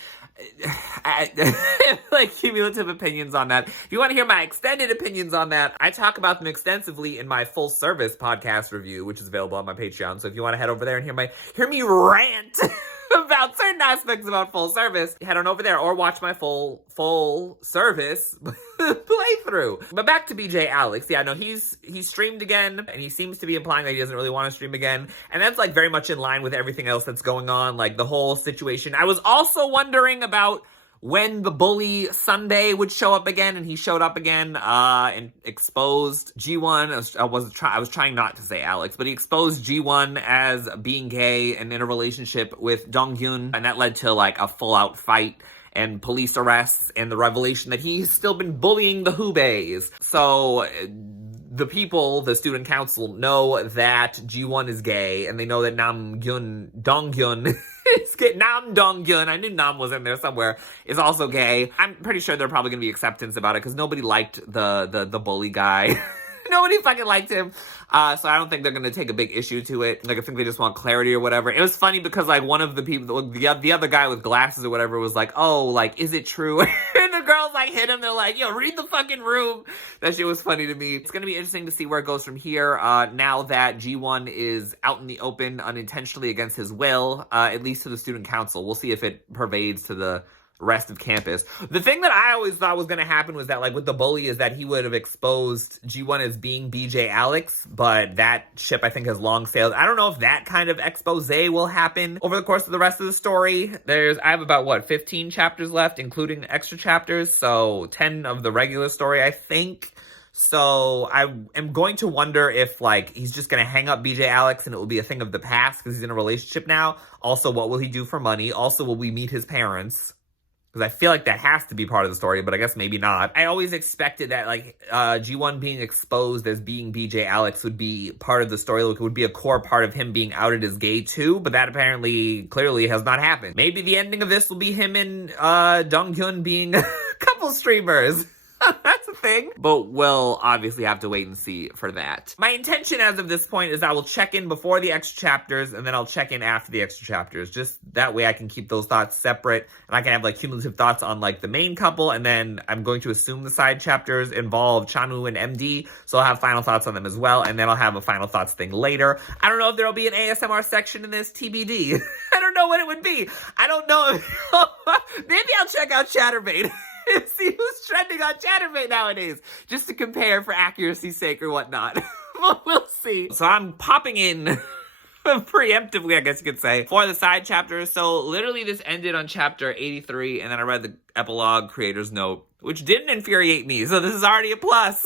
like cumulative opinions on that. If you want to hear my extended opinions on that, I talk about them extensively in my full service podcast review, which is available on my Patreon. So if you want to head over there and hear me rant about certain aspects about full service, head on over there or watch my full service playthrough. But back to BJ Alex. Yeah, no, he's streamed again, and he seems to be implying that he doesn't really want to stream again. And that's like very much in line with everything else that's going on, like the whole situation. I was also wondering about when the bully Sunday would show up again, and he showed up again and exposed G1. I was trying not to say Alex, but he exposed G1 as being gay and in a relationship with Dong-gyun, and that led to like a full-out fight and police arrests and the revelation that he's still been bullying the Hubeis. So the people, the student council, know that G1 is gay, and they know that Dong-gyun is gay. Dong-gyun, I knew Nam was in there somewhere, is also gay. I'm pretty sure there's probably gonna be acceptance about it, because nobody liked the bully guy. Nobody fucking liked him. So I don't think they're gonna take a big issue to it. Like, I think they just want clarity or whatever. It was funny because, like, one of the people, the other guy with glasses or whatever was like, oh, like, is it true? And the girls, like, hit him. They're like, yo, read the fucking room. That shit was funny to me. It's gonna be interesting to see where it goes from here, now that G1 is out in the open unintentionally against his will, at least to the student council. We'll see if it pervades to the rest of campus. The thing that I always thought was going to happen was that, like, with the bully is that he would have exposed G1 as being BJ Alex, but that ship, I think, has long sailed. I don't know if that kind of expose will happen over the course of the rest of the story. I have about, 15 chapters left, including extra chapters, so 10 of the regular story, I think. So I am going to wonder if, like, he's just going to hang up BJ Alex and it will be a thing of the past because he's in a relationship now. Also, what will he do for money? Also, will we meet his parents? because I feel like that has to be part of the story, but I guess maybe not. I always expected that, like, G1 being exposed as being BJ Alex would be part of the story, like, it would be a core part of him being outed as gay too, but that apparently, clearly has not happened. Maybe the ending of this will be him and Donghyun being couple streamers. That's a thing. But we'll obviously have to wait and see for that. My intention as of this point is I will check in before the extra chapters, and then I'll check in after the extra chapters. Just that way I can keep those thoughts separate, and I can have, like, cumulative thoughts on, like, the main couple, and then I'm going to assume the side chapters involve Chanwoo and MD, so I'll have final thoughts on them as well, and then I'll have a final thoughts thing later. I don't know if there'll be an ASMR section in this, TBD. I don't know what it would be. I don't know if... Maybe I'll check out Chatterbait. See who's trending on Chatterbait nowadays, just to compare for accuracy's sake or whatnot. But we'll see. So I'm popping in preemptively, I guess you could say, for the side chapters. So literally this ended on chapter 83, and then I read the epilogue creator's note, which didn't infuriate me, so this is already a plus.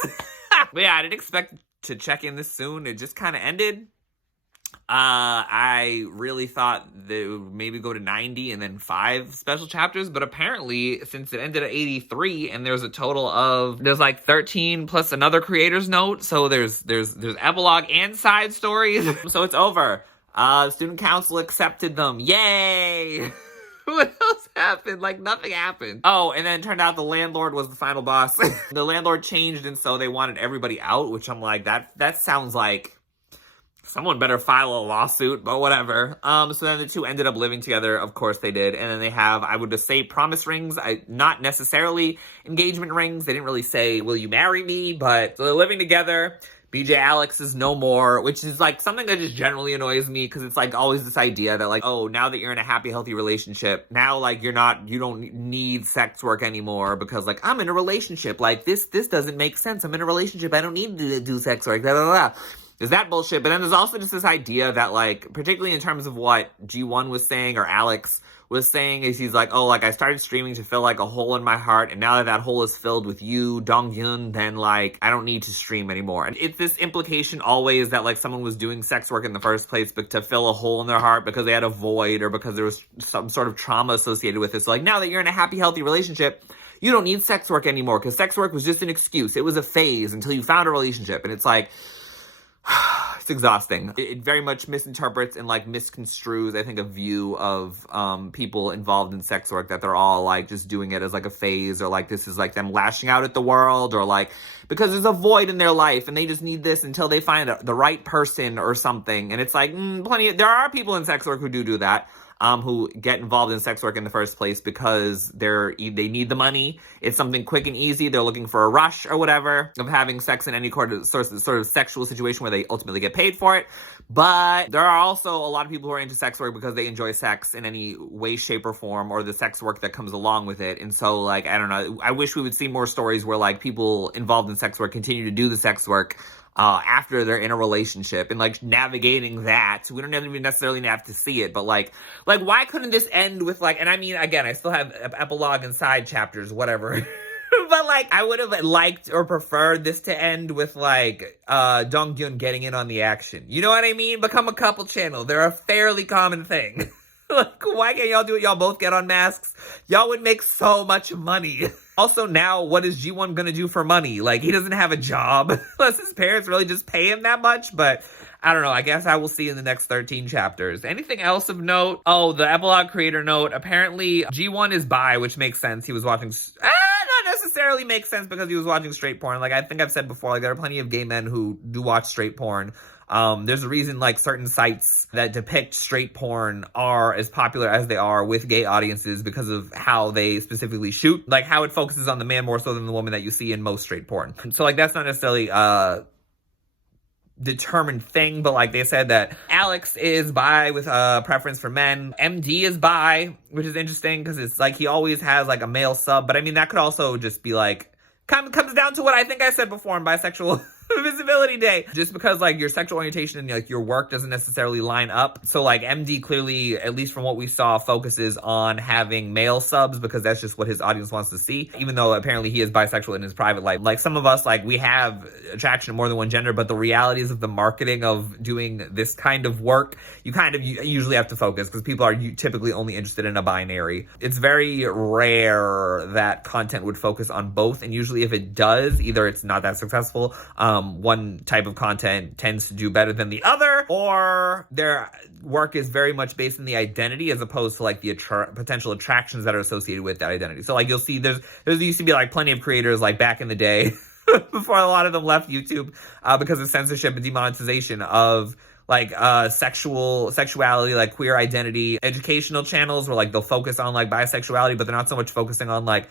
But yeah, I didn't expect to check in this soon. It just kind of ended. I really thought that it would maybe go to 90 and then 5 special chapters, but apparently since it ended at 83 and there's a total of, there's like 13 plus another creator's note, so there's epilogue and side stories. So it's over. Student council accepted them. Yay! What else happened? Like, nothing happened. Oh, and then it turned out the landlord was the final boss. The landlord changed, and so they wanted everybody out, which I'm like, that sounds like someone better file a lawsuit, but whatever. So then the two ended up living together. Of course they did. And then they have, I would just say, promise rings. Not necessarily engagement rings. They didn't really say, will you marry me? But so they're living together. BJ Alex is no more, which is like something that just generally annoys me, because it's like always this idea that, like, oh, now that you're in a happy, healthy relationship, now, like, you don't need sex work anymore because, like, I'm in a relationship. Like, this doesn't make sense. I'm in a relationship. I don't need to do sex work. Blah, blah, blah. There's that bullshit, but then there's also just this idea that, like, particularly in terms of what G1 was saying, or Alex was saying, is he's like, oh, like, I started streaming to fill, like, a hole in my heart, and now that that hole is filled with you, Donghyun, then, like, I don't need to stream anymore. And it's this implication always that, like, someone was doing sex work in the first place, but to fill a hole in their heart because they had a void, or because there was some sort of trauma associated with it. So, like, now that you're in a happy, healthy relationship, you don't need sex work anymore, because sex work was just an excuse. It was a phase until you found a relationship, and it's like, it's exhausting. It very much misinterprets and, like, misconstrues, I think, a view of people involved in sex work, that they're all, like, just doing it as, like, a phase, or, like, this is, like, them lashing out at the world, or, like, because there's a void in their life and they just need this until they find the right person or something. And it's like, there are people in sex work who do that. Who get involved in sex work in the first place because they need the money. It's something quick and easy. They're looking for a rush or whatever of having sex in any sort of sexual situation where they ultimately get paid for it. But there are also a lot of people who are into sex work because they enjoy sex in any way, shape, or form, or the sex work that comes along with it. And so, like, I don't know. I wish we would see more stories where, like, people involved in sex work continue to do the sex work after they're in a relationship, and, like, navigating that. We don't even necessarily have to see it, but like why couldn't this end with, like, and I mean, again, I still have epilogue and side chapters, whatever. But, like, I would have liked or preferred this to end with, like, Donghyun getting in on the action. You know what I mean? Become a couple channel. They're a fairly common thing. Like, why can't y'all do it? Y'all both get on masks. Y'all would make so much money. Also, now, what is G1 gonna do for money? Like, he doesn't have a job. Unless his parents really just pay him that much, but I don't know. I guess I will see in the next 13 chapters. Anything else of note? Oh, the epilogue creator note. Apparently, G1 is bi, which makes sense. He was watching... not necessarily makes sense because he was watching straight porn. Like, I think I've said before, like, there are plenty of gay men who do watch straight porn. There's a reason, like, certain sites that depict straight porn are as popular as they are with gay audiences, because of how they specifically shoot, like, how it focuses on the man more so than the woman that you see in most straight porn. So, like, that's not necessarily determined thing, but, like, they said that Alex is bi with a preference for men. MD is bi, which is interesting because it's like he always has, like, a male sub, but I mean, that could also just be, like, comes down to what I think I said before in bisexual Visibility Day. Just because like your sexual orientation and like your work doesn't necessarily line up. So like MD clearly, at least from what we saw, focuses on having male subs because that's just what his audience wants to see. Even though apparently he is bisexual in his private life. Like some of us, like we have attraction to more than one gender, but the realities of the marketing of doing this kind of work, you usually have to focus because people are typically only interested in a binary. It's very rare that content would focus on both, and usually if it does, either it's not that successful, one type of content tends to do better than the other, or their work is very much based on the identity as opposed to like the potential attractions that are associated with that identity. So like you'll see there used to be like plenty of creators like back in the day before a lot of them left YouTube because of censorship and demonetization of like sexuality, like queer identity. Educational channels where like they'll focus on like bisexuality, but they're not so much focusing on like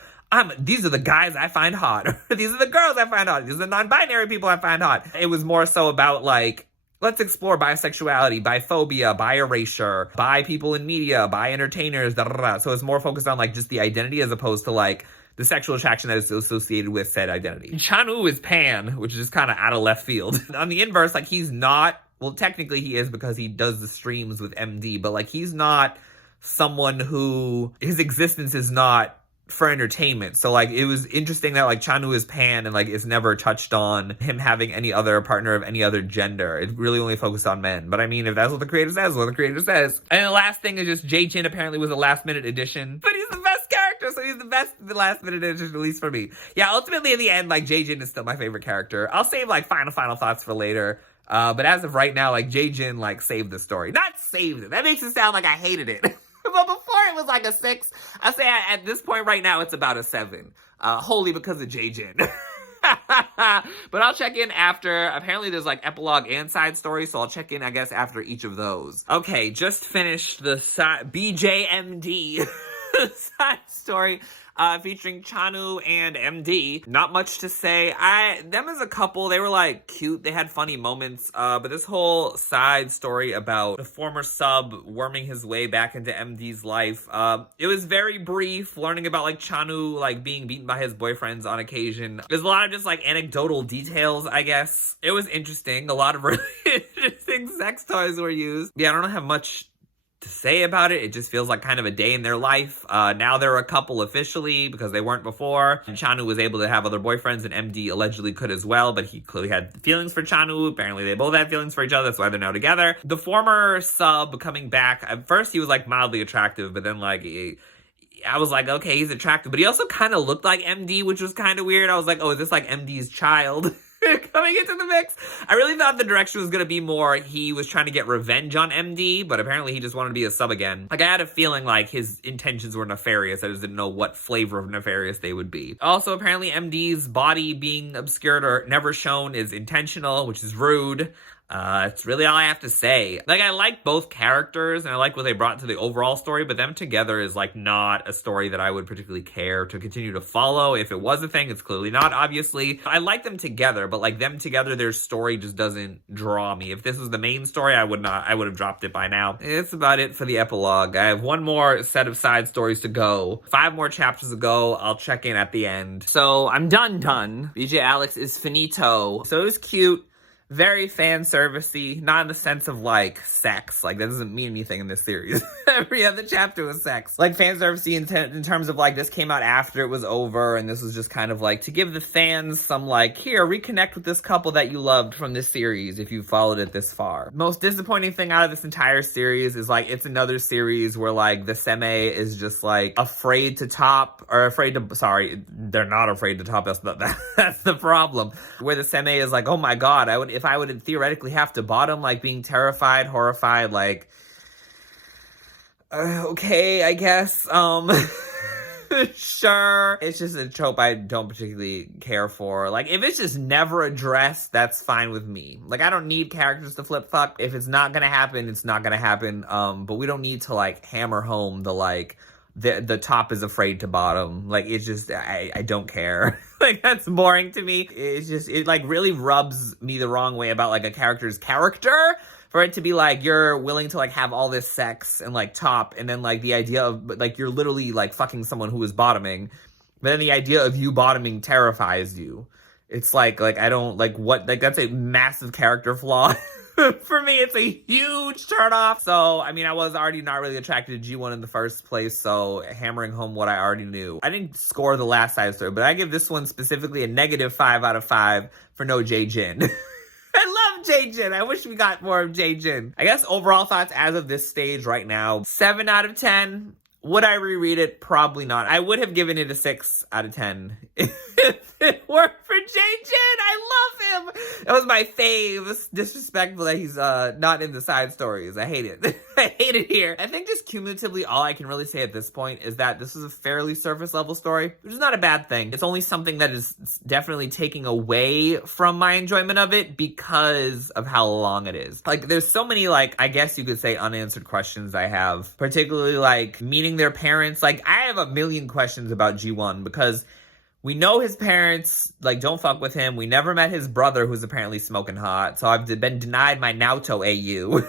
these are the guys I find hot. These are the girls I find hot. These are the non-binary people I find hot. It was more so about like, let's explore bisexuality, biphobia, bi-erasure, bi people in media, bi entertainers, da da da. So it's more focused on like just the identity as opposed to like the sexual attraction that is associated with said identity. Chanu is pan, which is just kind of out of left field. On the inverse, like he's not, well, technically he is because he does the streams with MD, but like he's not someone who, his existence is not for entertainment. So like it was interesting that like Chanu is pan and like it's never touched on him having any other partner of any other gender. It really only focused on men. But I mean, if that's what the creator says, what the creator says. And the last thing is just Jae-jin apparently was a last minute addition, but he's the best character, so he's the last minute addition, at least for me. Yeah, ultimately in the end, like Jae-jin is still my favorite character. I'll save like final thoughts for later. But as of right now, like Jae-jin like saved the story. Not saved it. That makes it sound like I hated it. But before it was like a 6. I say at this point right now it's about a 7. Wholly because of Jae-jin. But I'll check in after. Apparently there's like epilogue and side story, so I'll check in I guess after each of those. Okay, just finished the BJMD side story. Featuring Chanu and MD. Not much to say. Them as a couple, they were like cute. They had funny moments. But this whole side story about the former sub worming his way back into MD's life, it was very brief. Learning about like Chanu like being beaten by his boyfriends on occasion. There's a lot of just like anecdotal details, I guess. It was interesting. A lot of really interesting sex toys were used. Yeah, I don't have much to say about it. It just feels like kind of a day in their life. Now they're a couple officially because they weren't before. And Chanu was able to have other boyfriends and MD allegedly could as well, but he clearly had feelings for Chanu. Apparently they both had feelings for each other. That's why they're now together. The former sub coming back, at first he was like mildly attractive, but then like I was like, okay, he's attractive, but he also kind of looked like MD, which was kind of weird. I was like, oh, is this like MD's child? Coming into the mix. I really thought the direction was going to be more he was trying to get revenge on MD, but apparently he just wanted to be a sub again. Like, I had a feeling like his intentions were nefarious. I just didn't know what flavor of nefarious they would be. Also, apparently MD's body being obscured or never shown is intentional, which is rude. It's really all I have to say. Like, I like both characters, and I like what they brought to the overall story, but them together is, like, not a story that I would particularly care to continue to follow. If it was a thing, it's clearly not, obviously. I like them together, but, like, them together, their story just doesn't draw me. If this was the main story, I would have dropped it by now. It's about it for the epilogue. I have one more set of side stories to go. 5 more chapters to go. I'll check in at the end. So, I'm done. BJ Alex is finito. So, it was cute. Very fan servicey, not in the sense of like sex. Like that doesn't mean anything in this series. Every other chapter was sex. Like fan servicey in terms of like this came out after it was over, and this was just kind of like to give the fans some like, here, reconnect with this couple that you loved from this series if you followed it this far. Most disappointing thing out of this entire series is like it's another series where like the seme is just like afraid to top, or afraid to, sorry, they're not afraid to top. That's the problem. Where the seme is like, oh my god, if I would theoretically have to bottom, like being terrified, horrified, like, okay, I guess, sure. It's just a trope I don't particularly care for. Like, if it's just never addressed, that's fine with me. Like, I don't need characters to flip fuck. If it's not gonna happen, it's not gonna happen. But we don't need to, like, hammer home the, like, the top is afraid to bottom. Like, it's just, I don't care. Like, that's boring to me. It's just, it, like, really rubs me the wrong way about, like, a character's character. For it to be, like, you're willing to, like, have all this sex and, like, top, and then, like, the idea of, like, you're literally, like, fucking someone who is bottoming, but then the idea of you bottoming terrifies you. It's like I don't, like, what, like, that's a massive character flaw. For me, it's a huge turnoff. So, I mean, I was already not really attracted to G1 in the first place, so hammering home what I already knew. I didn't score the last side story, but I give this one specifically a -5 out of 5 for no Jae-jin. I love Jae-jin. I wish we got more of Jae-jin. I guess overall thoughts as of this stage right now, 7 out of 10. Would I reread it? Probably not. I would have given it a 6 out of 10 if it weren't for Jae-jin. I love him. That was my fave. It's disrespectful that he's not in the side stories. I hate it. I hate it here. I think just cumulatively all I can really say at this point is that this is a fairly surface level story, which is not a bad thing. It's only something that is definitely taking away from my enjoyment of it because of how long it is. Like, there's so many, like, I guess you could say unanswered questions I have, particularly like meeting their parents. Like, I have a million questions about G1 because we know his parents, like, don't fuck with him. We never met his brother, who's apparently smoking hot. So I've been denied my Naoto AU.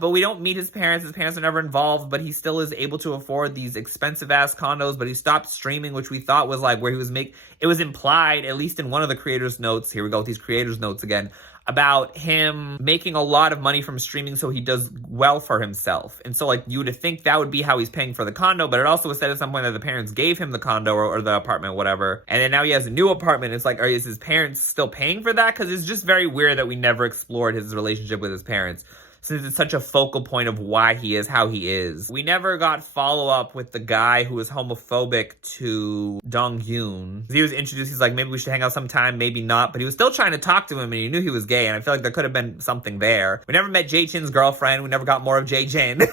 But we don't meet his parents. His parents are never involved, but he still is able to afford these expensive-ass condos. But he stopped streaming, which we thought was, like, where he was it was implied, at least in one of the creators' notes. Here we go with these creators' notes again, about him making a lot of money from streaming so he does well for himself. And so, like, you would think that would be how he's paying for the condo, but it also was said at some point that the parents gave him the condo or the apartment, whatever. And then now he has a new apartment. It's like, is his parents still paying for that? Because it's just very weird that we never explored his relationship with his parents, since it's such a focal point of why he is how he is. We never got follow-up with the guy who was homophobic to Dong-hyun. He was introduced, he's like, maybe we should hang out sometime, maybe not, but he was still trying to talk to him and he knew he was gay, and I feel like there could have been something there. We never met Jae-chin's girlfriend, we never got more of Jae-jin.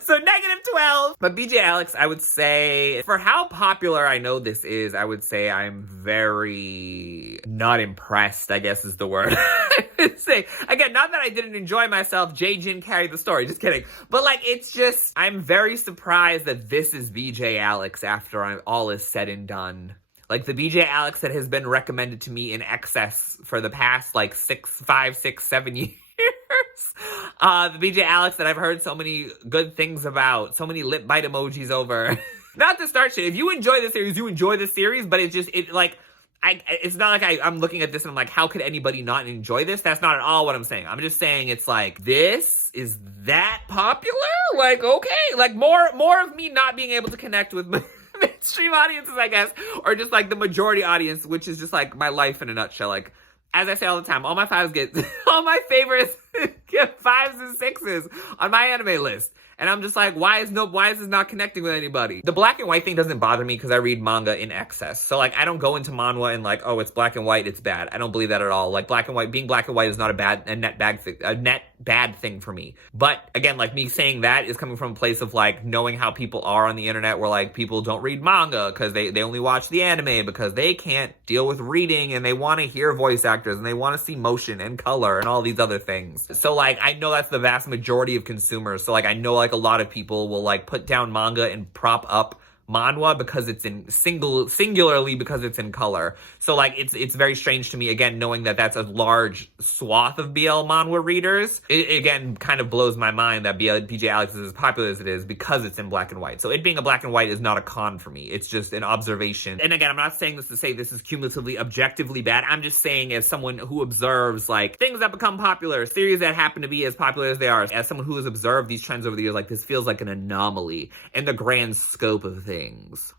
So -12. But BJ Alex, I would say, for how popular I know this is, I would say I'm very not impressed, I guess is the word. I would say, again, not that I didn't enjoy myself, Jae-jin carried the story, just kidding. But, like, it's just, I'm very surprised that this is BJ Alex after all is said and done. Like, the BJ Alex that has been recommended to me in excess for the past, like, 5, 6, 7 years. The BJ Alex that I've heard so many good things about, so many lip bite emojis over. Not to start shit. If you enjoy the series, you enjoy the series, but it's just, it's not like I'm looking at this and I'm like, how could anybody not enjoy this? That's not at all what I'm saying. I'm just saying it's like, this is that popular? Like, okay. Like, more of me not being able to connect with mainstream audiences, I guess, or just like the majority audience, which is just like my life in a nutshell. Like, as I say all the time, all my favorites get 5s and 6s on my anime list. And I'm just like, why is this not connecting with anybody? The black and white thing doesn't bother me because I read manga in excess. So, like, I don't go into manhwa and like, oh, it's black and white, it's bad. I don't believe that at all. Like, being black and white is not a net bad thing for me. But again, like, me saying that is coming from a place of like knowing how people are on the internet, where like people don't read manga because they only watch the anime because they can't deal with reading and they want to hear voice actors and they want to see motion and color and all these other things. So, like, I know that's the vast majority of consumers. So, like, I know, like, a lot of people will like put down manga and prop up manhwa because it's in singularly because it's in color. So, like, it's very strange to me, again, knowing that that's a large swath of BL manhwa readers. It again kind of blows my mind that BJ Alex is as popular as it is because it's in black and white. So it being a black and white is not a con for me. It's just an observation. And again, I'm not saying this to say this is cumulatively objectively bad. I'm just saying, as someone who observes like things that become popular, series that happen to be as popular as they are, as someone who has observed these trends over the years, like, this feels like an anomaly in the grand scope of things.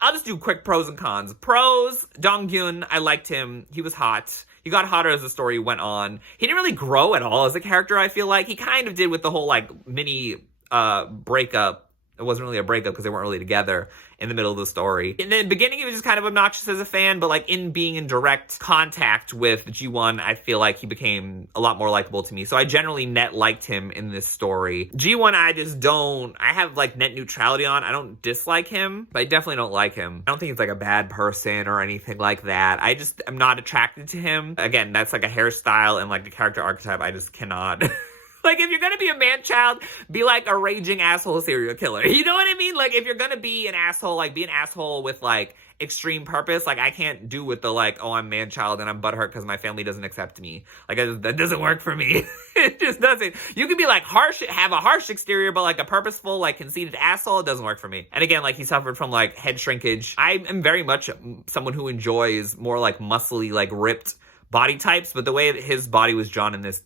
I'll just do quick pros and cons. Pros, Dong-hyun, I liked him. He was hot. He got hotter as the story went on. He didn't really grow at all as a character, I feel like. He kind of did with the whole, like, mini breakup. It wasn't really a breakup because they weren't really together in the middle of the story. In the beginning, he was just kind of obnoxious as a fan, but like in being in direct contact with G1, I feel like he became a lot more likable to me. So I generally net liked him in this story. G1, I have like net neutrality on. I don't dislike him, but I definitely don't like him. I don't think he's like a bad person or anything like that. I just am not attracted to him. Again, that's like a hairstyle and like the character archetype. I just cannot. Like, if you're gonna be a man-child, be like a raging asshole serial killer. You know what I mean? Like, if you're gonna be an asshole, like, be an asshole with, like, extreme purpose. Like, I can't do with the, like, oh, I'm man-child and I'm butthurt because my family doesn't accept me. Like, that doesn't work for me. It just doesn't. You can be, like, harsh, have a harsh exterior, but, like, a purposeful, like, conceited asshole, it doesn't work for me. And again, like, he suffered from, like, head shrinkage. I am very much someone who enjoys more, like, muscly, like, ripped body types, but the way that his body was drawn in this,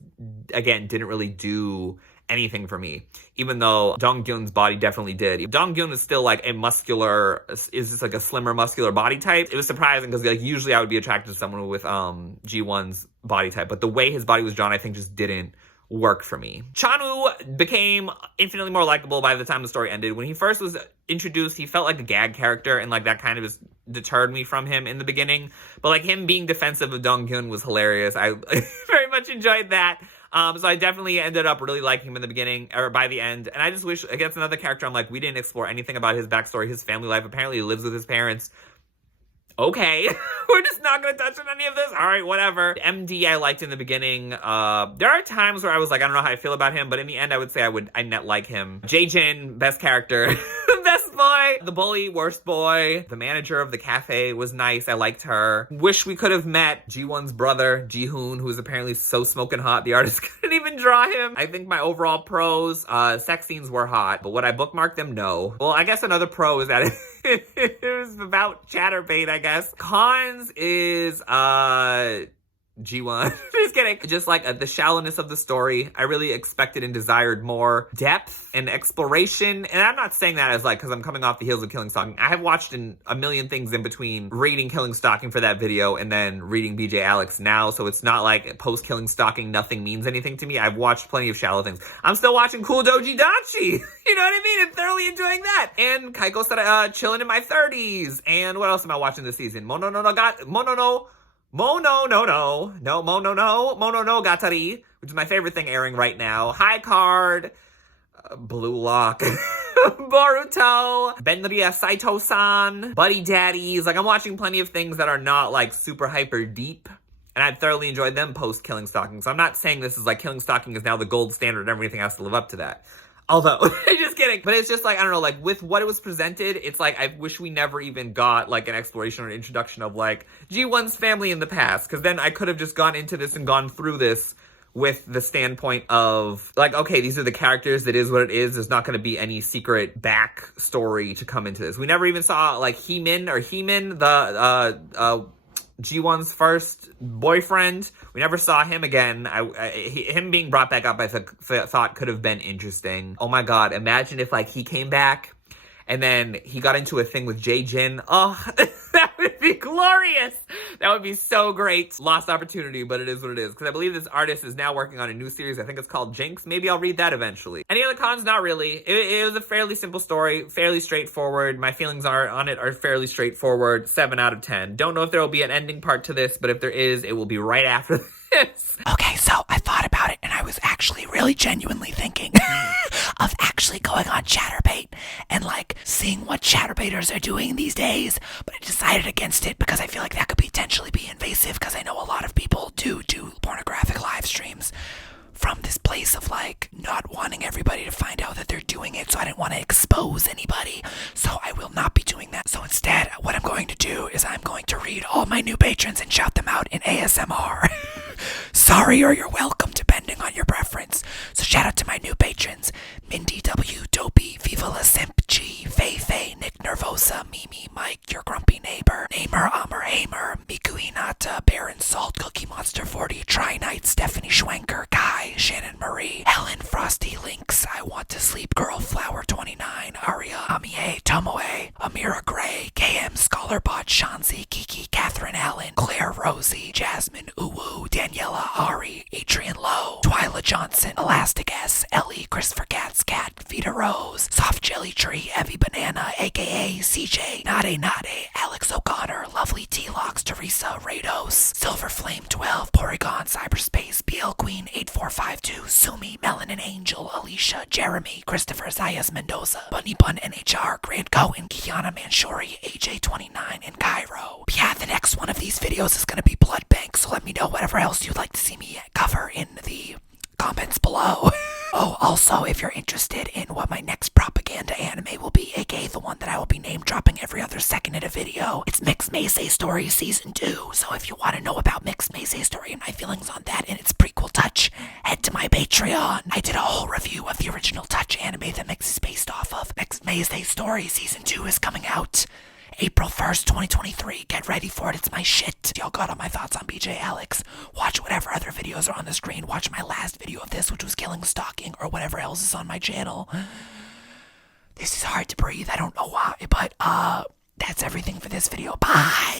again, didn't really do anything for me, even though Dong-gyun's body definitely did. Dong-gyun is still like a muscular, is just like a slimmer muscular body type. It was surprising because like usually I would be attracted to someone with G1's body type, but the way his body was drawn, I think just didn't work for me. Chan-woo became infinitely more likable by the time the story ended. When he first was introduced, he felt like a gag character, and like that kind of just deterred me from him in the beginning. But like him being defensive of Dong-gyun was hilarious. I very much enjoyed that. So I definitely ended up really liking him in the beginning, or by the end. And I just wish, against another character, I'm like, we didn't explore anything about his backstory, his family life. Apparently he lives with his parents. Okay, we're just not going to touch on any of this. All right, whatever. MD I liked in the beginning. There are times where I was like, I don't know how I feel about him, but in the end, I would say I net like him. Jae-jin, best character. Best boy. The bully, worst boy. The manager of the cafe was nice. I liked her. Wish we could have met Ji-won's brother, Ji-hoon, who is apparently so smoking hot. The artist couldn't even draw him. I think my overall pros, sex scenes were hot, but would I bookmark them? No. Well, I guess another pro is that it was about Chatterbait, I guess. Cons is, G1. Just kidding. Just like the shallowness of the story. I really expected and desired more depth and exploration. And I'm not saying that as like, because I'm coming off the heels of Killing Stalking. I have watched a million things in between reading Killing Stalking for that video and then reading BJ Alex now. So it's not like post Killing Stalking, nothing means anything to me. I've watched plenty of shallow things. I'm still watching Cool Doji Danchi. You know what I mean? And thoroughly enjoying that. And Kaiko said, chilling in my 30s. And what else am I watching this season? Mono no Gatari, which is my favorite thing airing right now. High Card, Blue Lock, Boruto, Benria Saito-san, Buddy Daddies. Like, I'm watching plenty of things that are not, like, super hyper deep. And I've thoroughly enjoyed them post Killing Stalking. So I'm not saying this is like Killing Stalking is now the gold standard and everything has to live up to that. Although, just kidding. But it's just like, I don't know, like with what it was presented, it's like, I wish we never even got like an exploration or an introduction of like G1's family in the past. Because then I could have just gone into this and gone through this with the standpoint of like, okay, these are the characters. That is what it is. There's not going to be any secret backstory to come into this. We never even saw like Heemin, the G1's first boyfriend. We never saw him again. Him being brought back up, I thought could have been interesting. Oh my god, imagine if like he came back and then he got into a thing with Jae-jin. Oh, that would be glorious. That would be so great. Lost opportunity, but it is what it is. Because I believe this artist is now working on a new series. I think it's called Jinx. Maybe I'll read that eventually. Any other cons? Not really. It was a fairly simple story, fairly straightforward. My feelings on it are fairly straightforward. 7 out of 10. Don't know if there will be an ending part to this, but if there is, it will be right after this. Okay, so I thought about it, and I was actually really genuinely thinking of actually going on Chatterbait and like seeing what Chatterbaiters are doing these days, but I decided against it because I feel like that could potentially be invasive, because I know a lot of people do pornographic live streams from this place of like not wanting everybody to find out that they're doing it, so I didn't want to expose anybody, so I will not be doing that. So instead, what I'm going to do is I'm going to read all my new patrons and shout them out in ASMR. Sorry or you're welcome, depending on your preference. So shout out to my new patrons: Mindy W, Dopey, Viva La Simp, G, Fei Fei, Nick Nervosa, Mimi, Mike, your grumpy neighbor, Namer, Amr, Hamer, Miku Hinata, Baron Salt, Cookie Monster 40, Try Night, Stephanie Schwenker, Kai, Shannon Marie, Helen, Frosty, Lynx, I Want to Sleep Girl, Flower 29, Aria, Amie, Tomoe, Amira Gray, KM, Scholarbot, Shanzi, Kiki, Catherine Allen, Claire Rosie, Jasmine, Uwu, Daniela, Ari, Adrian Lowe, Twyla Johnson, Elastic S, Ellie, Christopher Katz, Cat, Vita Rose, Soft Jelly Tree, Evie Banana, aka CJ, Nade, Alex O'Connor, Lovely T-Locks, Teresa, Rados, Silver Flame 12, Porygon, Cyberspace, BL Queen 8452, Sumi, Melanin Angel, Alicia, Jeremy, Christopher Zayas Mendoza, Bunny Bun NHR, Grant Cohen, Kiana Manshuri, AJ29, and Cairo. But yeah, the next one of these videos is gonna be Blood Bank, so let me know whatever else you'd like to see me cover in the comments below. Oh, also, if you're interested in what my next propaganda anime will be, aka the one that I will be name dropping every every other second in a video. It's Mixed Meisei Story Season 2, so if you want to know about Mixed Meisei Story and my feelings on that and its prequel Touch, head to my Patreon. I did a whole review of the original Touch anime that Mix is based off of. Mixed Meisei Story Season 2 is coming out April 1st, 2023. Get ready for it. It's my shit. Y'all got all my thoughts on BJ Alex. Watch whatever other videos are on the screen. Watch my last video of this, which was killing stalking, or whatever else is on my channel. This is hard to breathe. I don't know why, but that's everything for this video. Bye!